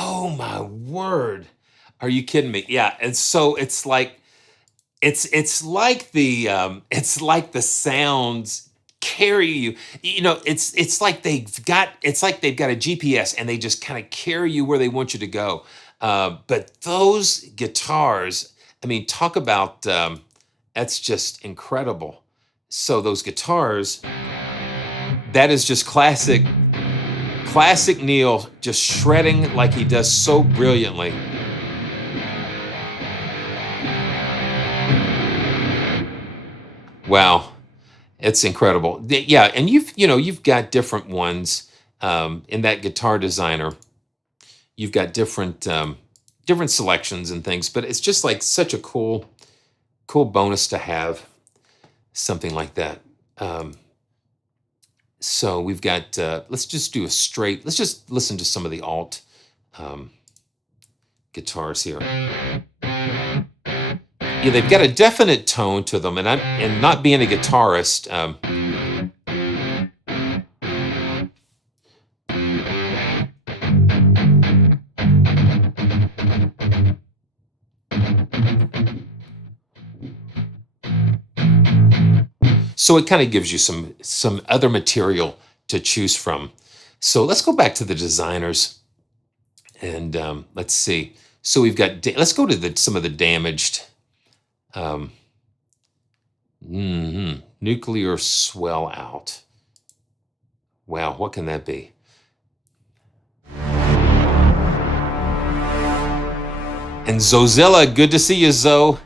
Oh my word. Are you kidding me? Yeah, and so it's like it's like the sounds carry you. You know, it's like they've got a GPS and they just kind of carry you where they want you to go. But those guitars, I mean, talk about that's just incredible. So those guitars, that is just classic Neil, just shredding like he does so brilliantly. Wow, it's incredible. Yeah, and you've got different ones in that guitar designer. You've got different selections and things, but it's just like such a cool bonus to have something like that. So we've got, let's just do let's just listen to some of the alt guitars here. Yeah, they've got a definite tone to them, and not being a guitarist, so it kind of gives you some other material to choose from. So let's go back to the designers, and let's see. So we've got, let's go to some of the damaged. Nuclear swell out. Wow, what can that be? And Zozilla, good to see you, Zo.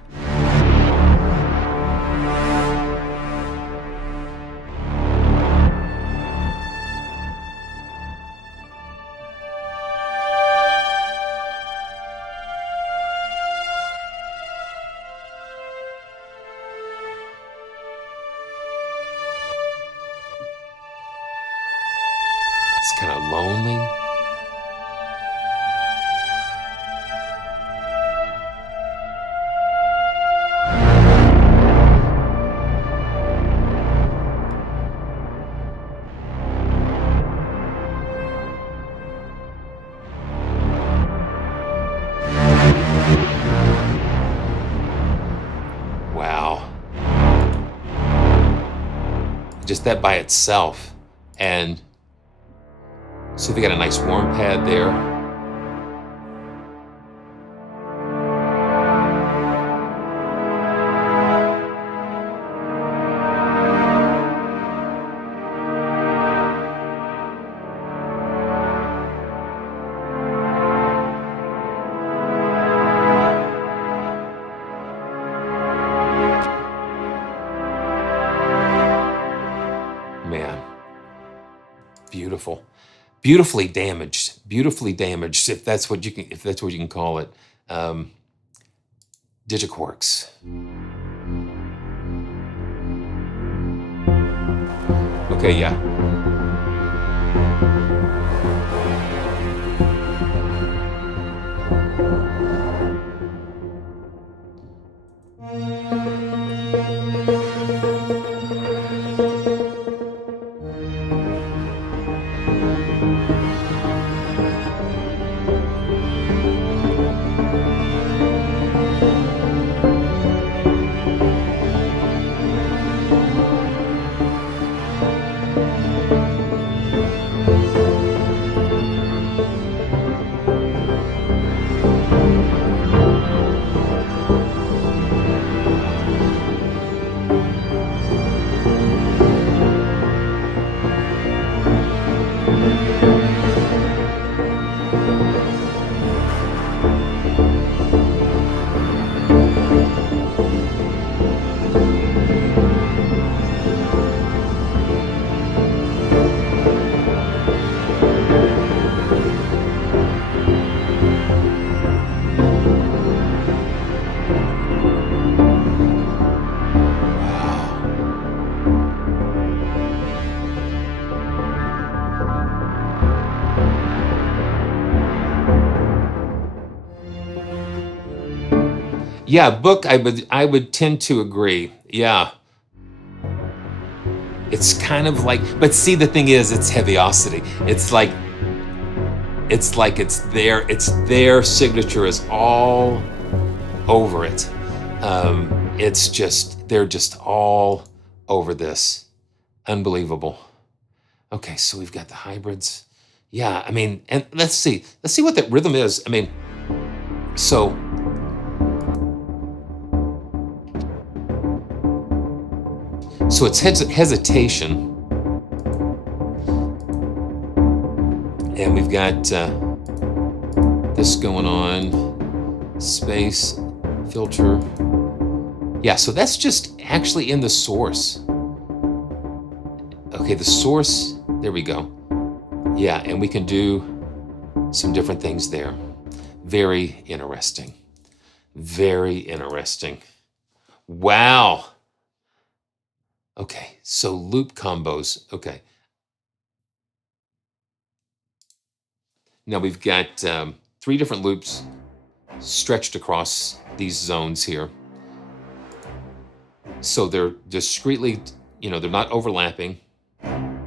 It's kind of lonely. Wow. Just that by itself. And so we got a nice warm pad there. Man, beautiful. Beautifully damaged, if that's what you can call it. Digicorks. Okay, yeah. Yeah, book, I would tend to agree. Yeah. It's kind of like, but see, the thing is, it's Heavyocity. It's their signature is all over it. They're just all over this. Unbelievable. Okay, so we've got the hybrids. Yeah, I mean, and let's see what that rhythm is. I mean, so it's hesitation. And we've got this going on, space, filter. Yeah, so that's just actually in the source. Okay, the source, there we go. Yeah, and we can do some different things there. Very interesting. Very interesting. Wow. Okay, so loop combos. Okay. Now we've got 3 different loops stretched across these zones here. So they're discretely, they're not overlapping. And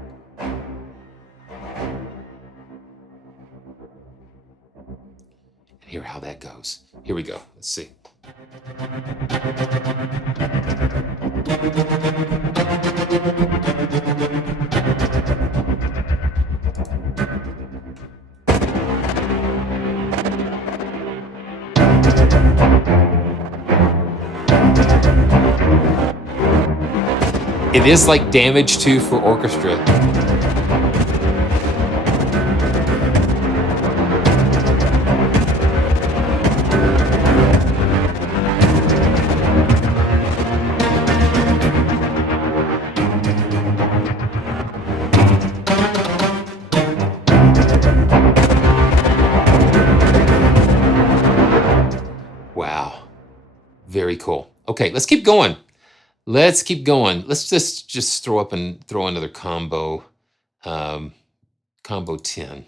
hear how that goes. Here we go. Let's see. It is like damage too for orchestra. Wow. Very cool. Okay, let's keep going. Let's keep going. Let's just throw another combo combo 10.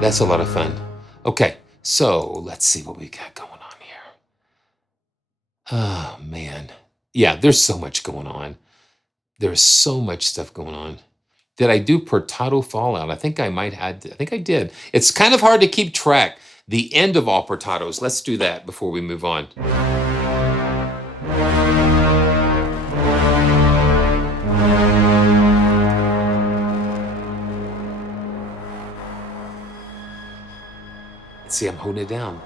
That's a lot of fun. Okay, so let's see what we got going on here. Oh, man. Yeah, there's so much going on. There's so much stuff going on. Did I do portato fallout? I think I might have. I think I did. It's kind of hard to keep track. The end of all portatos. Let's do that before we move on. See, I'm holding it down.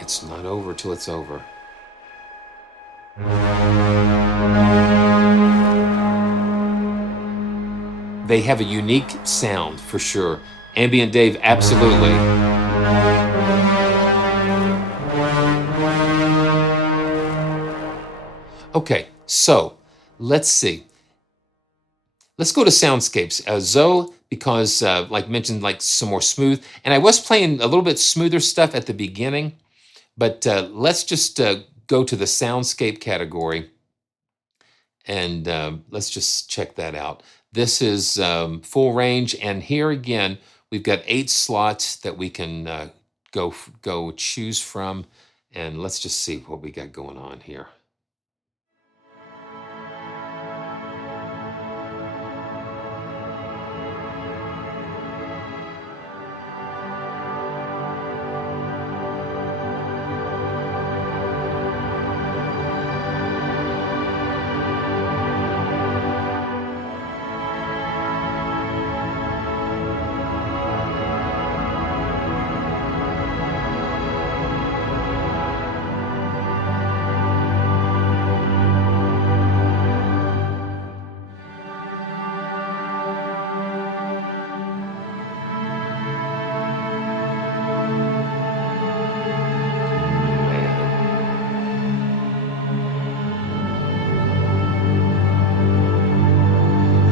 It's not over till it's over. They have a unique sound for sure. Ambient Dave, absolutely. Okay, so let's see. Let's go to Soundscapes. Zoe, because like mentioned, like some more smooth. And I was playing a little bit smoother stuff at the beginning, but let's just go to the Soundscape category and let's just check that out. This is full range, and here again, we've got 8 slots that we can go choose from, and let's just see what we got going on here.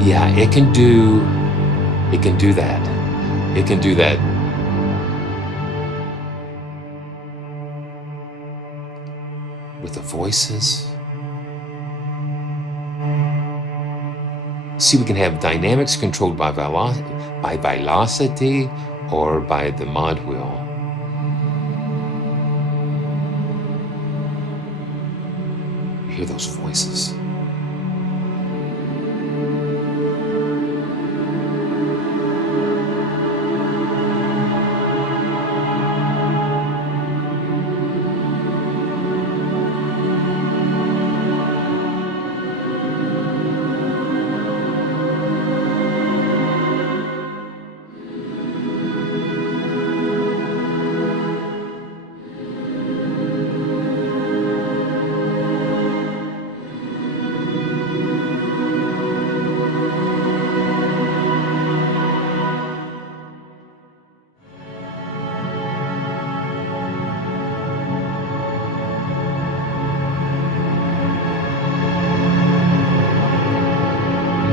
Yeah, it can do that. It can do that. With the voices. See, we can have dynamics controlled by velocity or by the mod wheel. You hear those voices?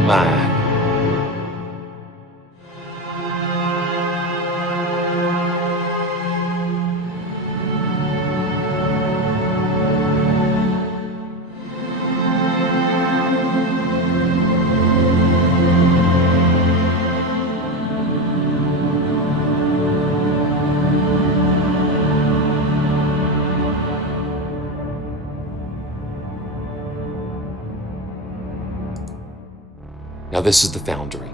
Man. Now this is the Foundry.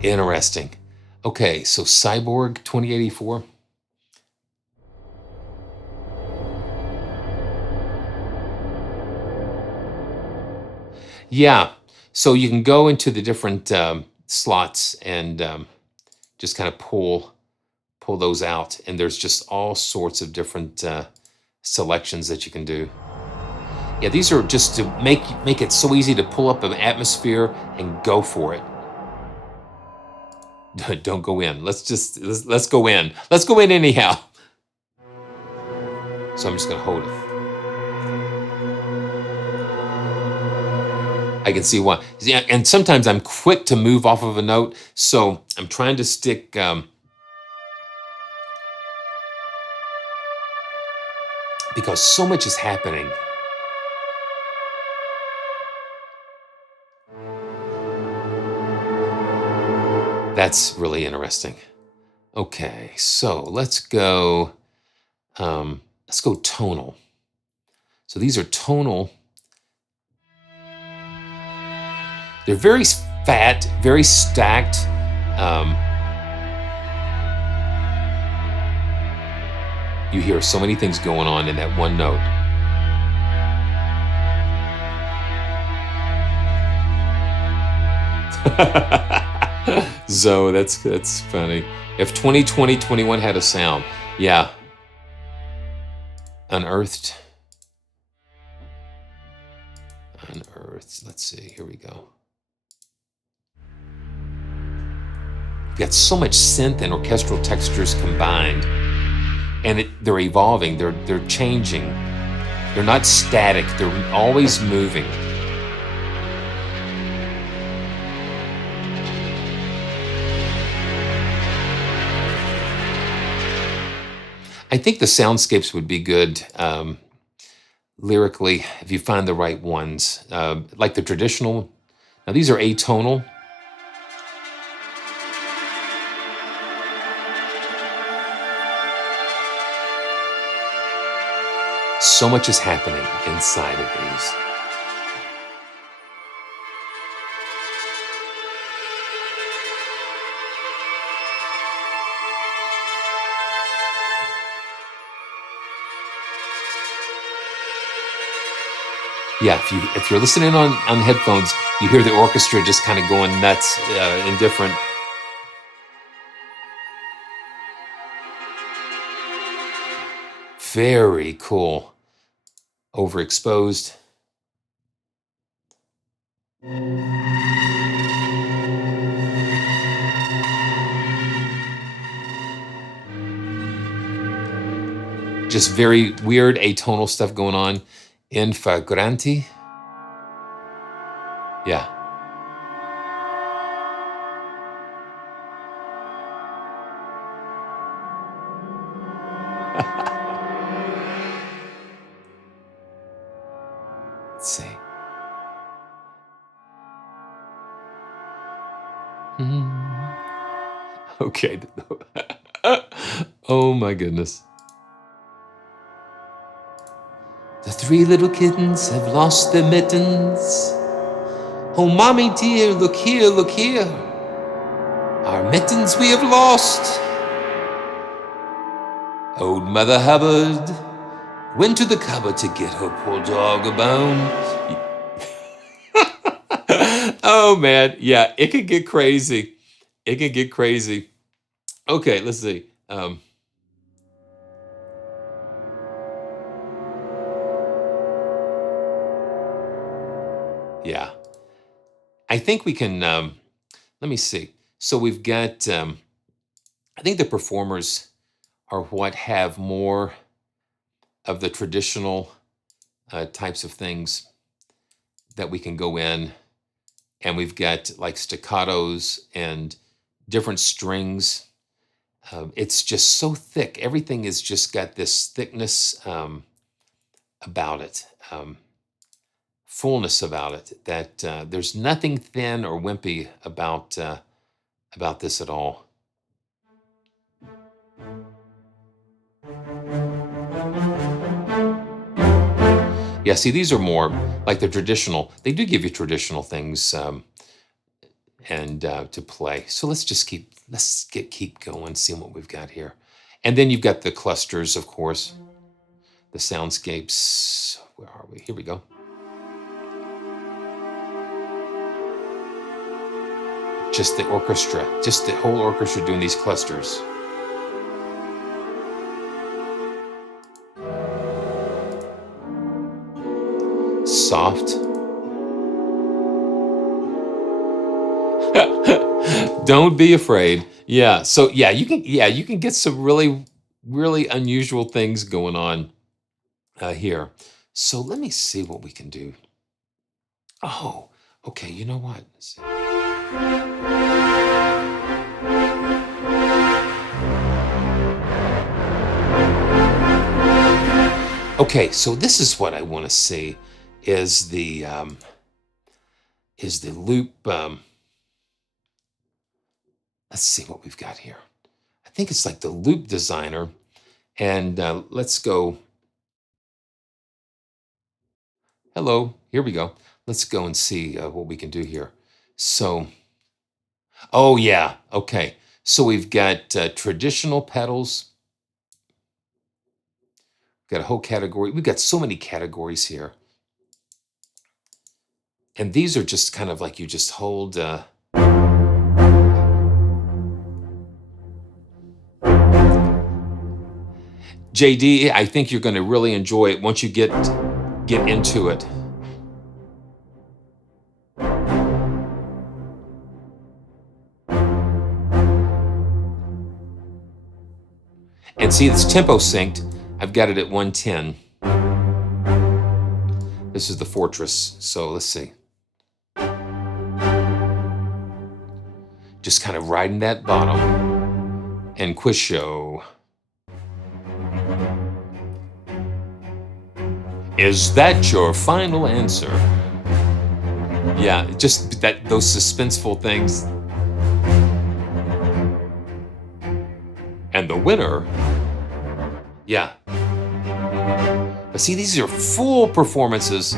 Interesting. Okay, so Cyborg 2084. Yeah, so you can go into the different slots and just kind of pull those out, and there's just all sorts of different selections that you can do. Yeah, these are just to make it so easy to pull up an atmosphere and go for it. Don't go in. Let's go in. Let's go in anyhow. So I'm just gonna hold it. I can see why. Yeah, and sometimes I'm quick to move off of a note, so I'm trying to stick. Because so much is happening. That's really interesting. Okay, so let's go tonal. So these are tonal. They're very fat, very stacked. You hear so many things going on in that one note. Zoe, that's funny. If 2020-21 had a sound, yeah. Unearthed. Let's see, here we go. We've got so much synth and orchestral textures combined, and they're evolving, they're changing. They're not static, they're always moving. I think the soundscapes would be good lyrically if you find the right ones, like the traditional. Now these are atonal. So much is happening inside of these. Yeah, if you're listening on headphones, you hear the orchestra just kind of going nuts in different. Very cool. Overexposed. Just very weird atonal stuff going on. Infragranti. Yeah. Let's see. Okay. Oh my goodness. The three little kittens have lost their mittens. Oh, mommy dear, look here, look here. Our mittens we have lost. Old Mother Hubbard went to the cupboard to get her poor dog a bone. Oh man, yeah, it could get crazy. It can get crazy. Okay, let's see. Yeah, I think we can. Let me see. So we've got. I think the performers are what have more of the traditional types of things that we can go in, and we've got like staccatos and different strings. It's just so thick. Everything has just got this thickness about it, fullness about it, that there's nothing thin or wimpy about this at all. Yeah, see, these are more like the traditional. They do give you traditional things, and to play. So let's keep going, seeing what we've got here. And then you've got the clusters, of course, the soundscapes. Where are we? Here we go. Just the orchestra, just the whole orchestra doing these clusters. Soft. Don't be afraid. Yeah. So yeah, you can get some really, really unusual things going on here. So let me see what we can do. Oh, okay. You know what? Let's see. Okay, so this is what I want to see is the loop. Let's see what we've got here. I think it's like the loop designer, and let's go. Hello, here we go. Let's go and see what we can do here. So, oh yeah, okay. So we've got traditional pedals. Got a whole category. We've got so many categories here. And these are just kind of like you just hold. JD, I think you're going to really enjoy it once you get into it. And see, it's tempo synced. I've got it at 110. This is the Fortress, so let's see. Just kind of riding that bottom. And quiz show. Is that your final answer? Yeah, just those suspenseful things. And the winner, yeah. But see, these are full performances.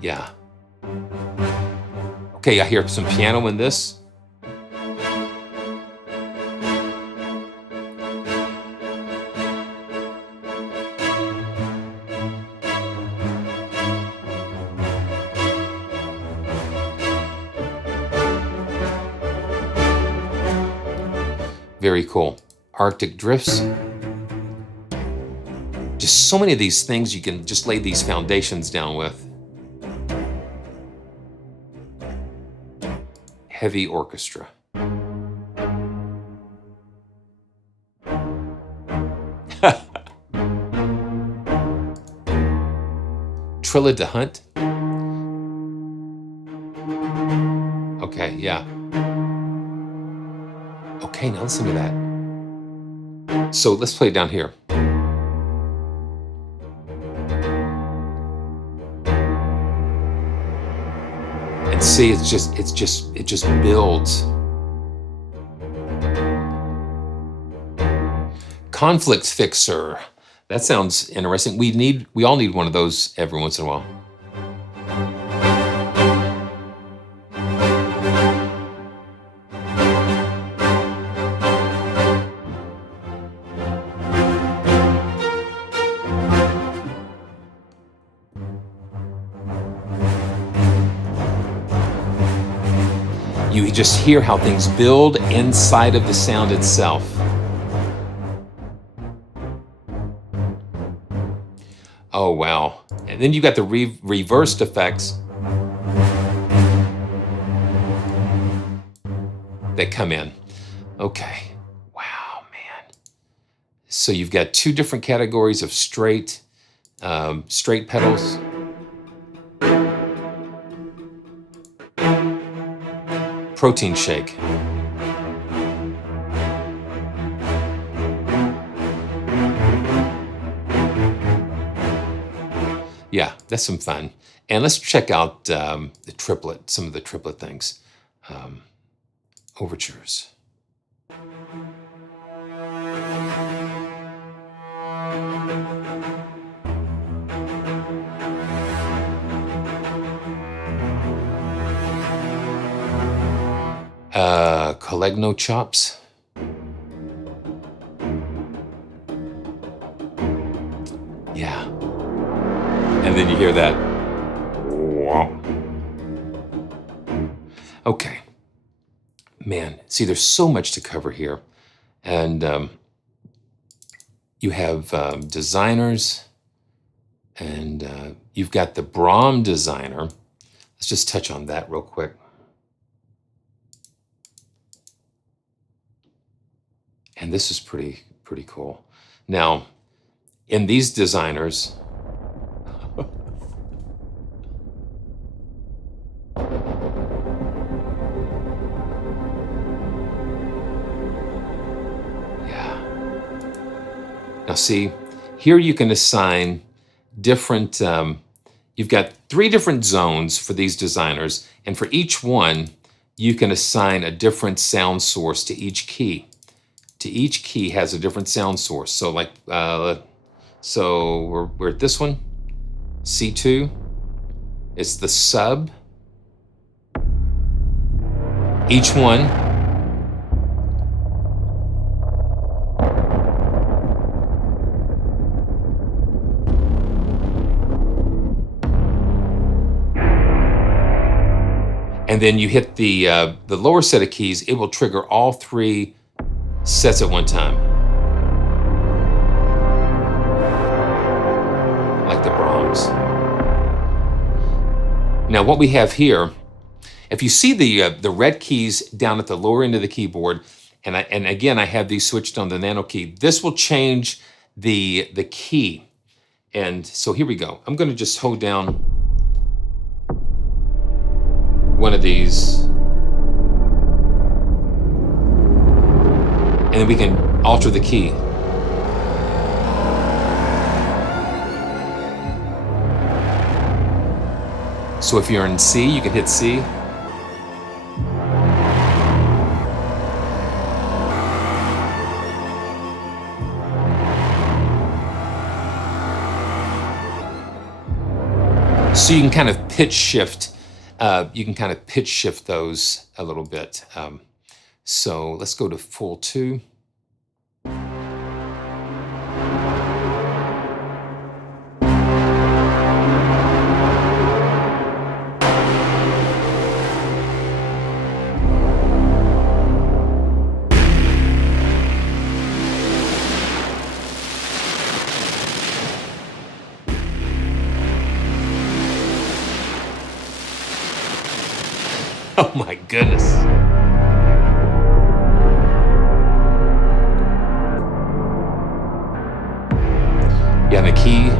Yeah. Okay, I hear some piano in this. Very cool. Arctic Drifts. Just so many of these things you can just lay these foundations down with. Heavy Orchestra. Trilla de Hunt. Okay, yeah. Okay, now listen to that. So let's play it down here. And see, it just builds. Conflict Fixer. That sounds interesting. We all need one of those every once in a while. You just hear how things build inside of the sound itself. Oh, wow. And then you got the reversed effects that come in. Okay. Wow, man. So you've got two different categories of straight pedals. Protein shake. Yeah, that's some fun. And let's check out some of the triplet things. Overtures. Legno chops. Yeah. And then you hear that. Okay. Man, see, there's so much to cover here. And you have designers, and you've got the BRAAM designer. Let's just touch on that real quick. And this is pretty cool. Now, in these designers, now see, here you can assign different, you've got 3 different zones for these designers, and for each one, you can assign a different sound source to each key. To each key has a different sound source. So like, so we're at this one, C2, it's the sub. Each one and then you hit the lower set of keys, it will trigger all 3 sets at one time. Like the BRAAMs. Now what we have here, if you see the red keys down at the lower end of the keyboard, and again I have these switched on the nano key, this will change the key. And so here we go. I'm gonna just hold down one of these, and then we can alter the key. So if you're in C, you can hit C. So you can kind of pitch shift. Those a little bit. So let's go to full 2. Oh my goodness. Yeah, the key.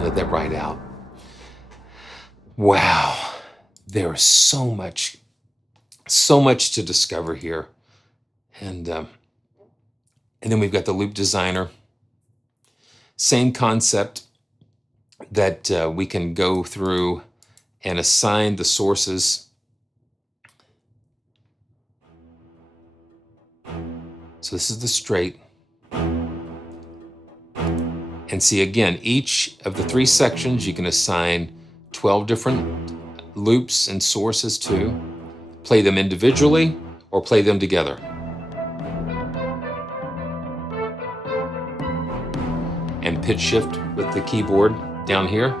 Let that ride out. Wow, there is so much to discover here. And then we've got the loop designer. Same concept, that we can go through and assign the sources. So this is the straight. And see, again, each of the 3 sections you can assign 12 different loops and sources to. Play them individually or play them together. And pitch shift with the keyboard down here.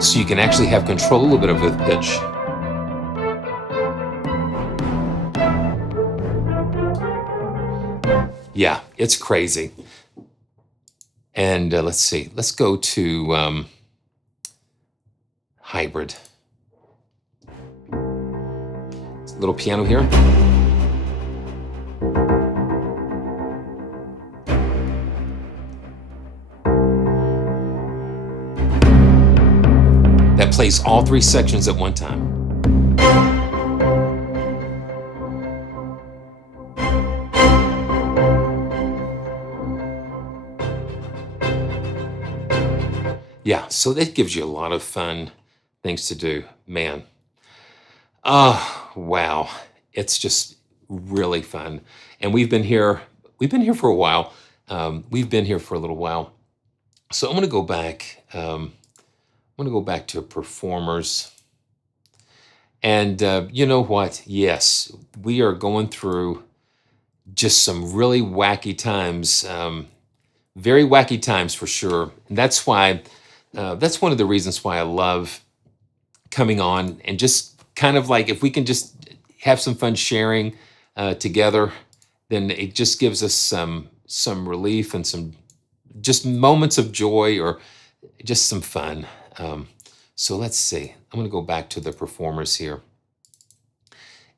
So you can actually have control a little bit of the pitch. Yeah, it's crazy. And let's see, let's go to hybrid. Little piano here. That plays all 3 sections at one time. Yeah, so that gives you a lot of fun things to do, man. Oh, wow. It's just really fun. And we've been here for a while. We've been here for a little while. So I'm gonna go back. I'm gonna go back to performers. And you know what? Yes, we are going through just some really wacky times, very wacky times for sure. And that's why, that's one of the reasons why I love coming on and just kind of like if we can just have some fun sharing together, then it just gives us some relief and some just moments of joy or just some fun. So let's see. I'm going to go back to the performers here,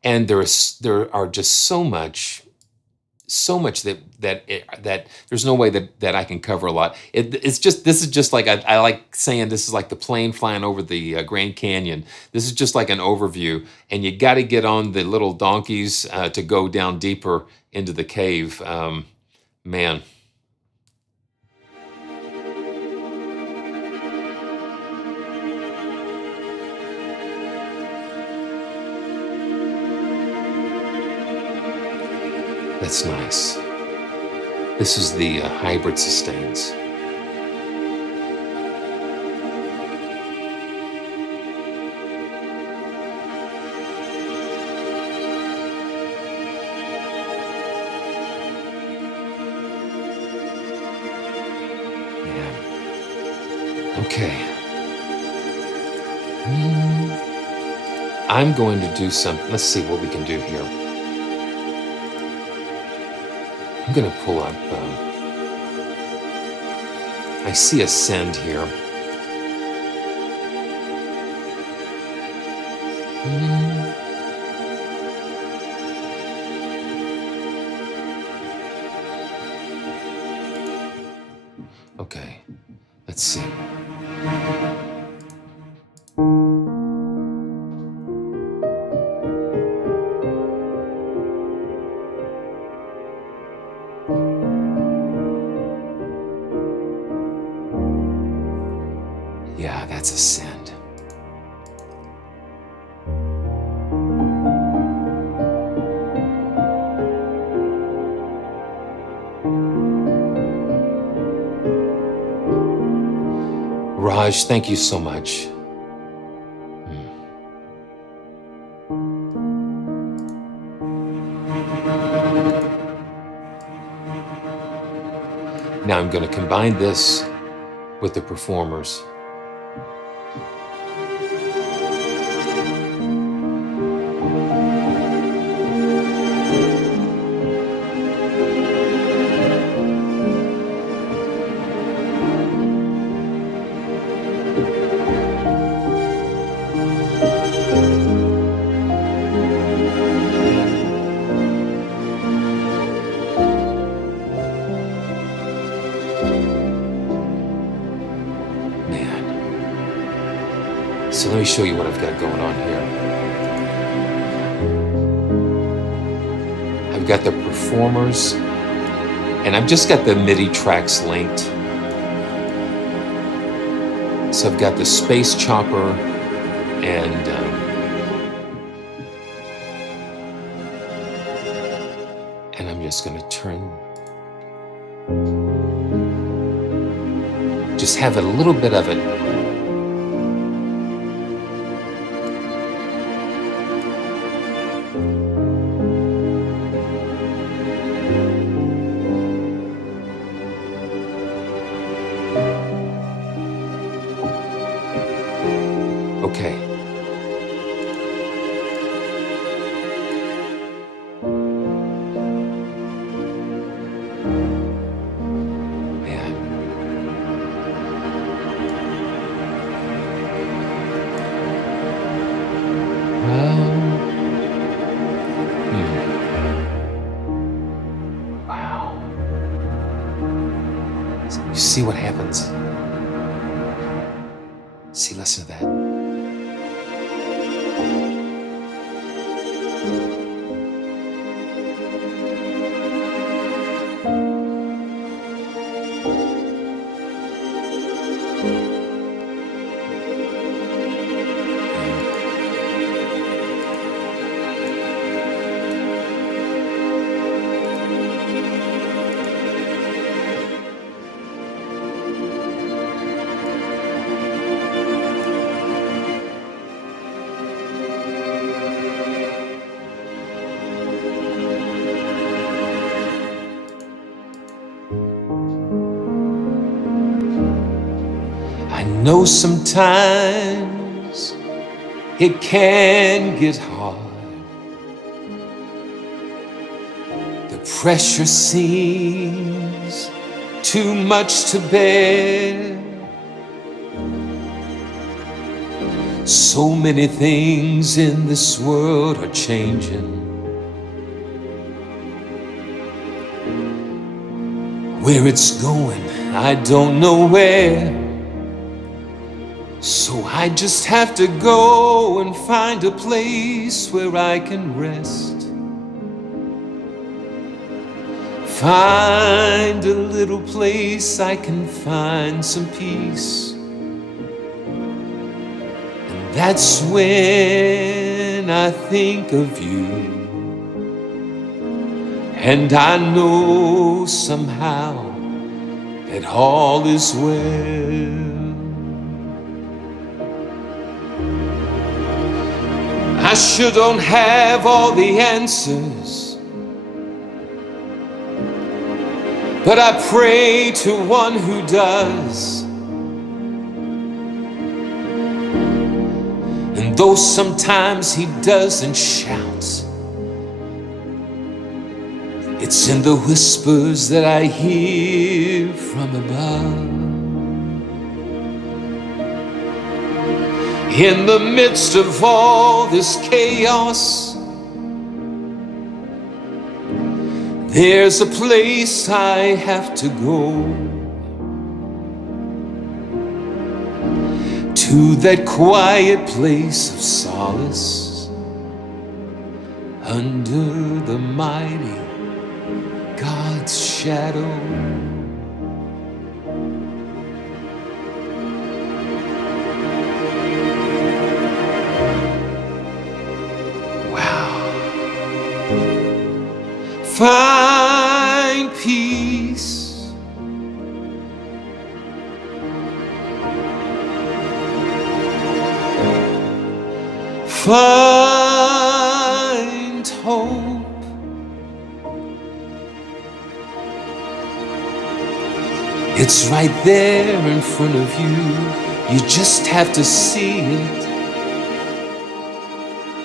and there are just so much that there's no way that I can cover a lot. It's just this is just like I like saying this is like the plane flying over the Grand Canyon. This is just like an overview, and you got to get on the little donkeys to go down deeper into the cave. Man. That's nice. This is the hybrid sustains. Yeah. Okay. I'm going to do some, let's see what we can do here. I'm going to pull up, I see a send here. Okay, let's see. Yeah, that's a send. Raj, thank you so much. Now I'm going to combine this with the performers. So let me show you what I've got going on here. I've got the performers, and I've just got the MIDI tracks linked. So I've got the space chopper and I'm just going to just have a little bit of it. Okay. Man. Wow. You see what happens? See, listen to that. know sometimes it can get hard. The pressure seems too much to bear. So many things in this world are changing. Where it's going, I don't know where. So I just have to go and find a place where I can rest. Find a little place I can find some peace. And that's when I think of you. And I know somehow that all is well. I sure don't have all the answers, but I pray to one who does. And though sometimes he doesn't shout, it's in the whispers that I hear from above. In the midst of all this chaos, there's a place I have to go. To that quiet place of solace, under the mighty God's shadow. Wow. Find peace. Find hope. It's right there in front of you. You just have to see it.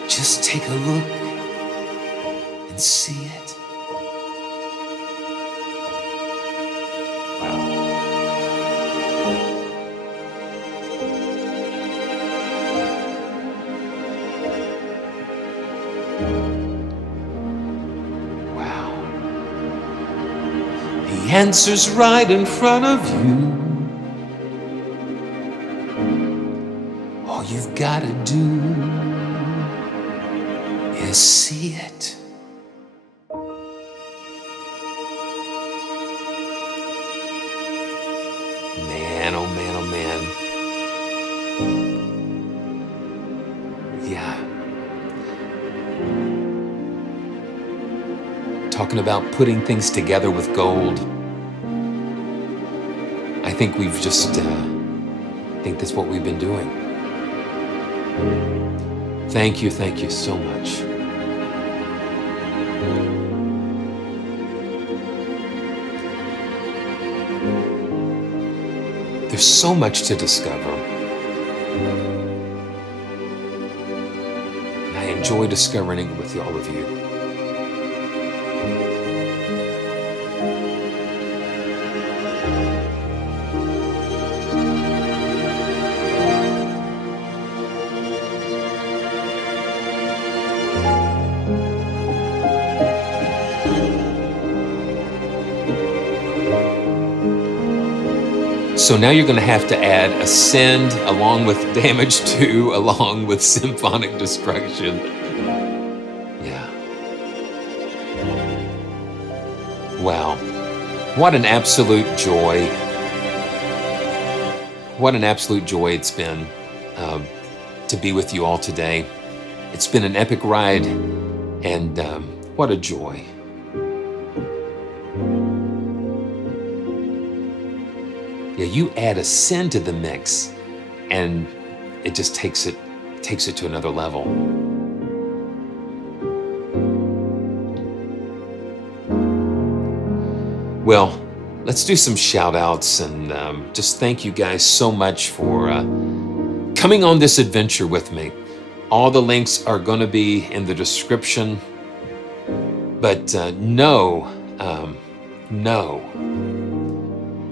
Just take a look and see it. The answer's right in front of you. All you've got to do is see it. Man, oh man, oh man. Yeah. Talking about putting things together with gold. I think we've just, I think that's what we've been doing. Thank you so much. There's so much to discover. And I enjoy discovering it with all of you. So now you're going to have to add Ascend along with Damage 2 along with Symphonic Destruction. Yeah. Wow. What an absolute joy. What an absolute joy it's been to be with you all today. It's been an epic ride, and what a joy. Yeah, you add Ascend to the mix, and it just takes it to another level. Well, let's do some shout outs and just thank you guys so much for coming on this adventure with me. All the links are going to be in the description, but know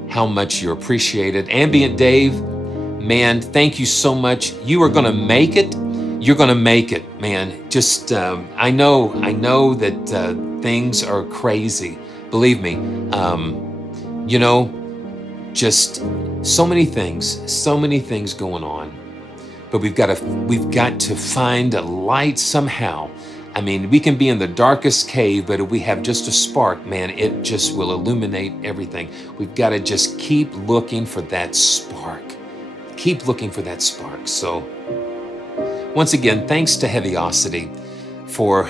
how much you're appreciated. Ambient Dave, man, thank you so much. You are going to make it. You're going to make it, man. Just, I know that things are crazy. Believe me, you know, just so many things going on. But we've got to find a light somehow. I mean, we can be in the darkest cave, but if we have just a spark, man, it just will illuminate everything. We've got to just keep looking for that spark. Keep looking for that spark. So, once again, thanks to Heavyocity for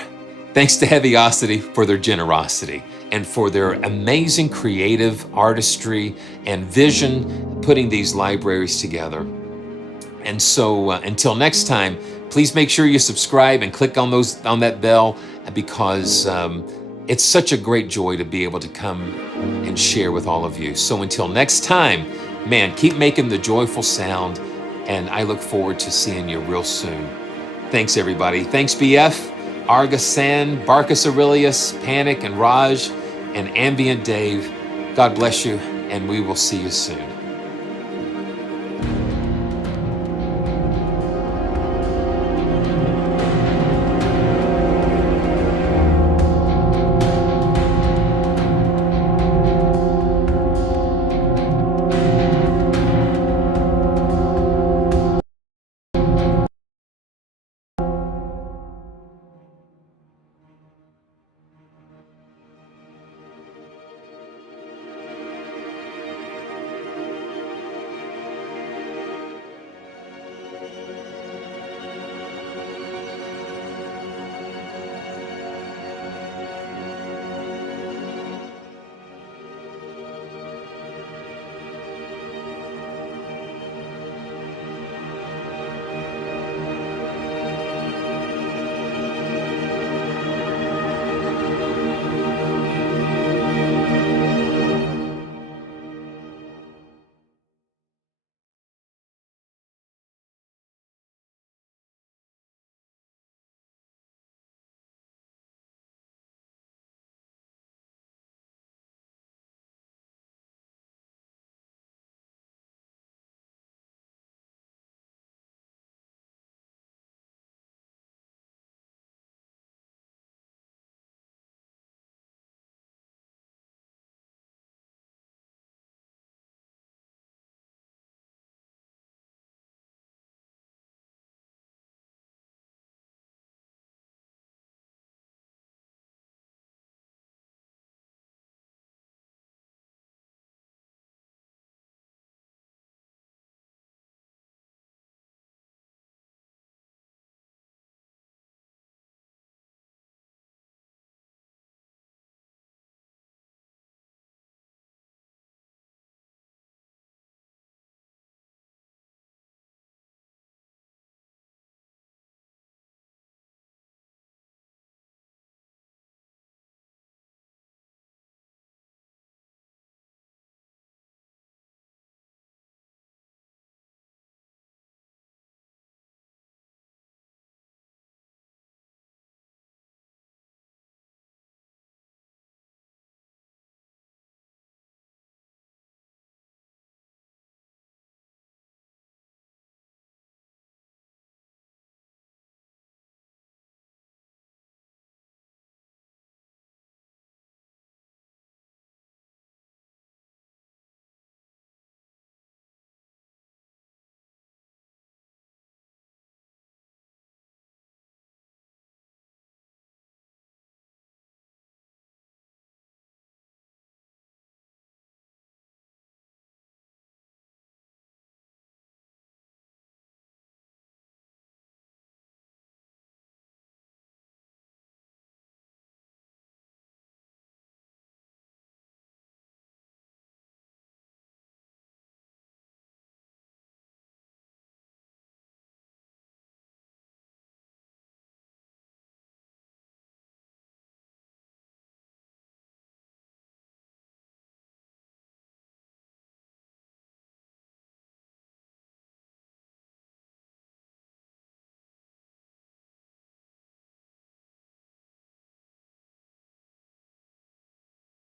their generosity and for their amazing creative artistry and vision putting these libraries together. And so, until next time, please make sure you subscribe and click on that bell, because it's such a great joy to be able to come and share with all of you. So until next time, man, keep making the joyful sound, and I look forward to seeing you real soon. Thanks, everybody. Thanks, BF, Argus San, Barkus Aurelius, Panic and Raj, and Ambient Dave. God bless you, and we will see you soon.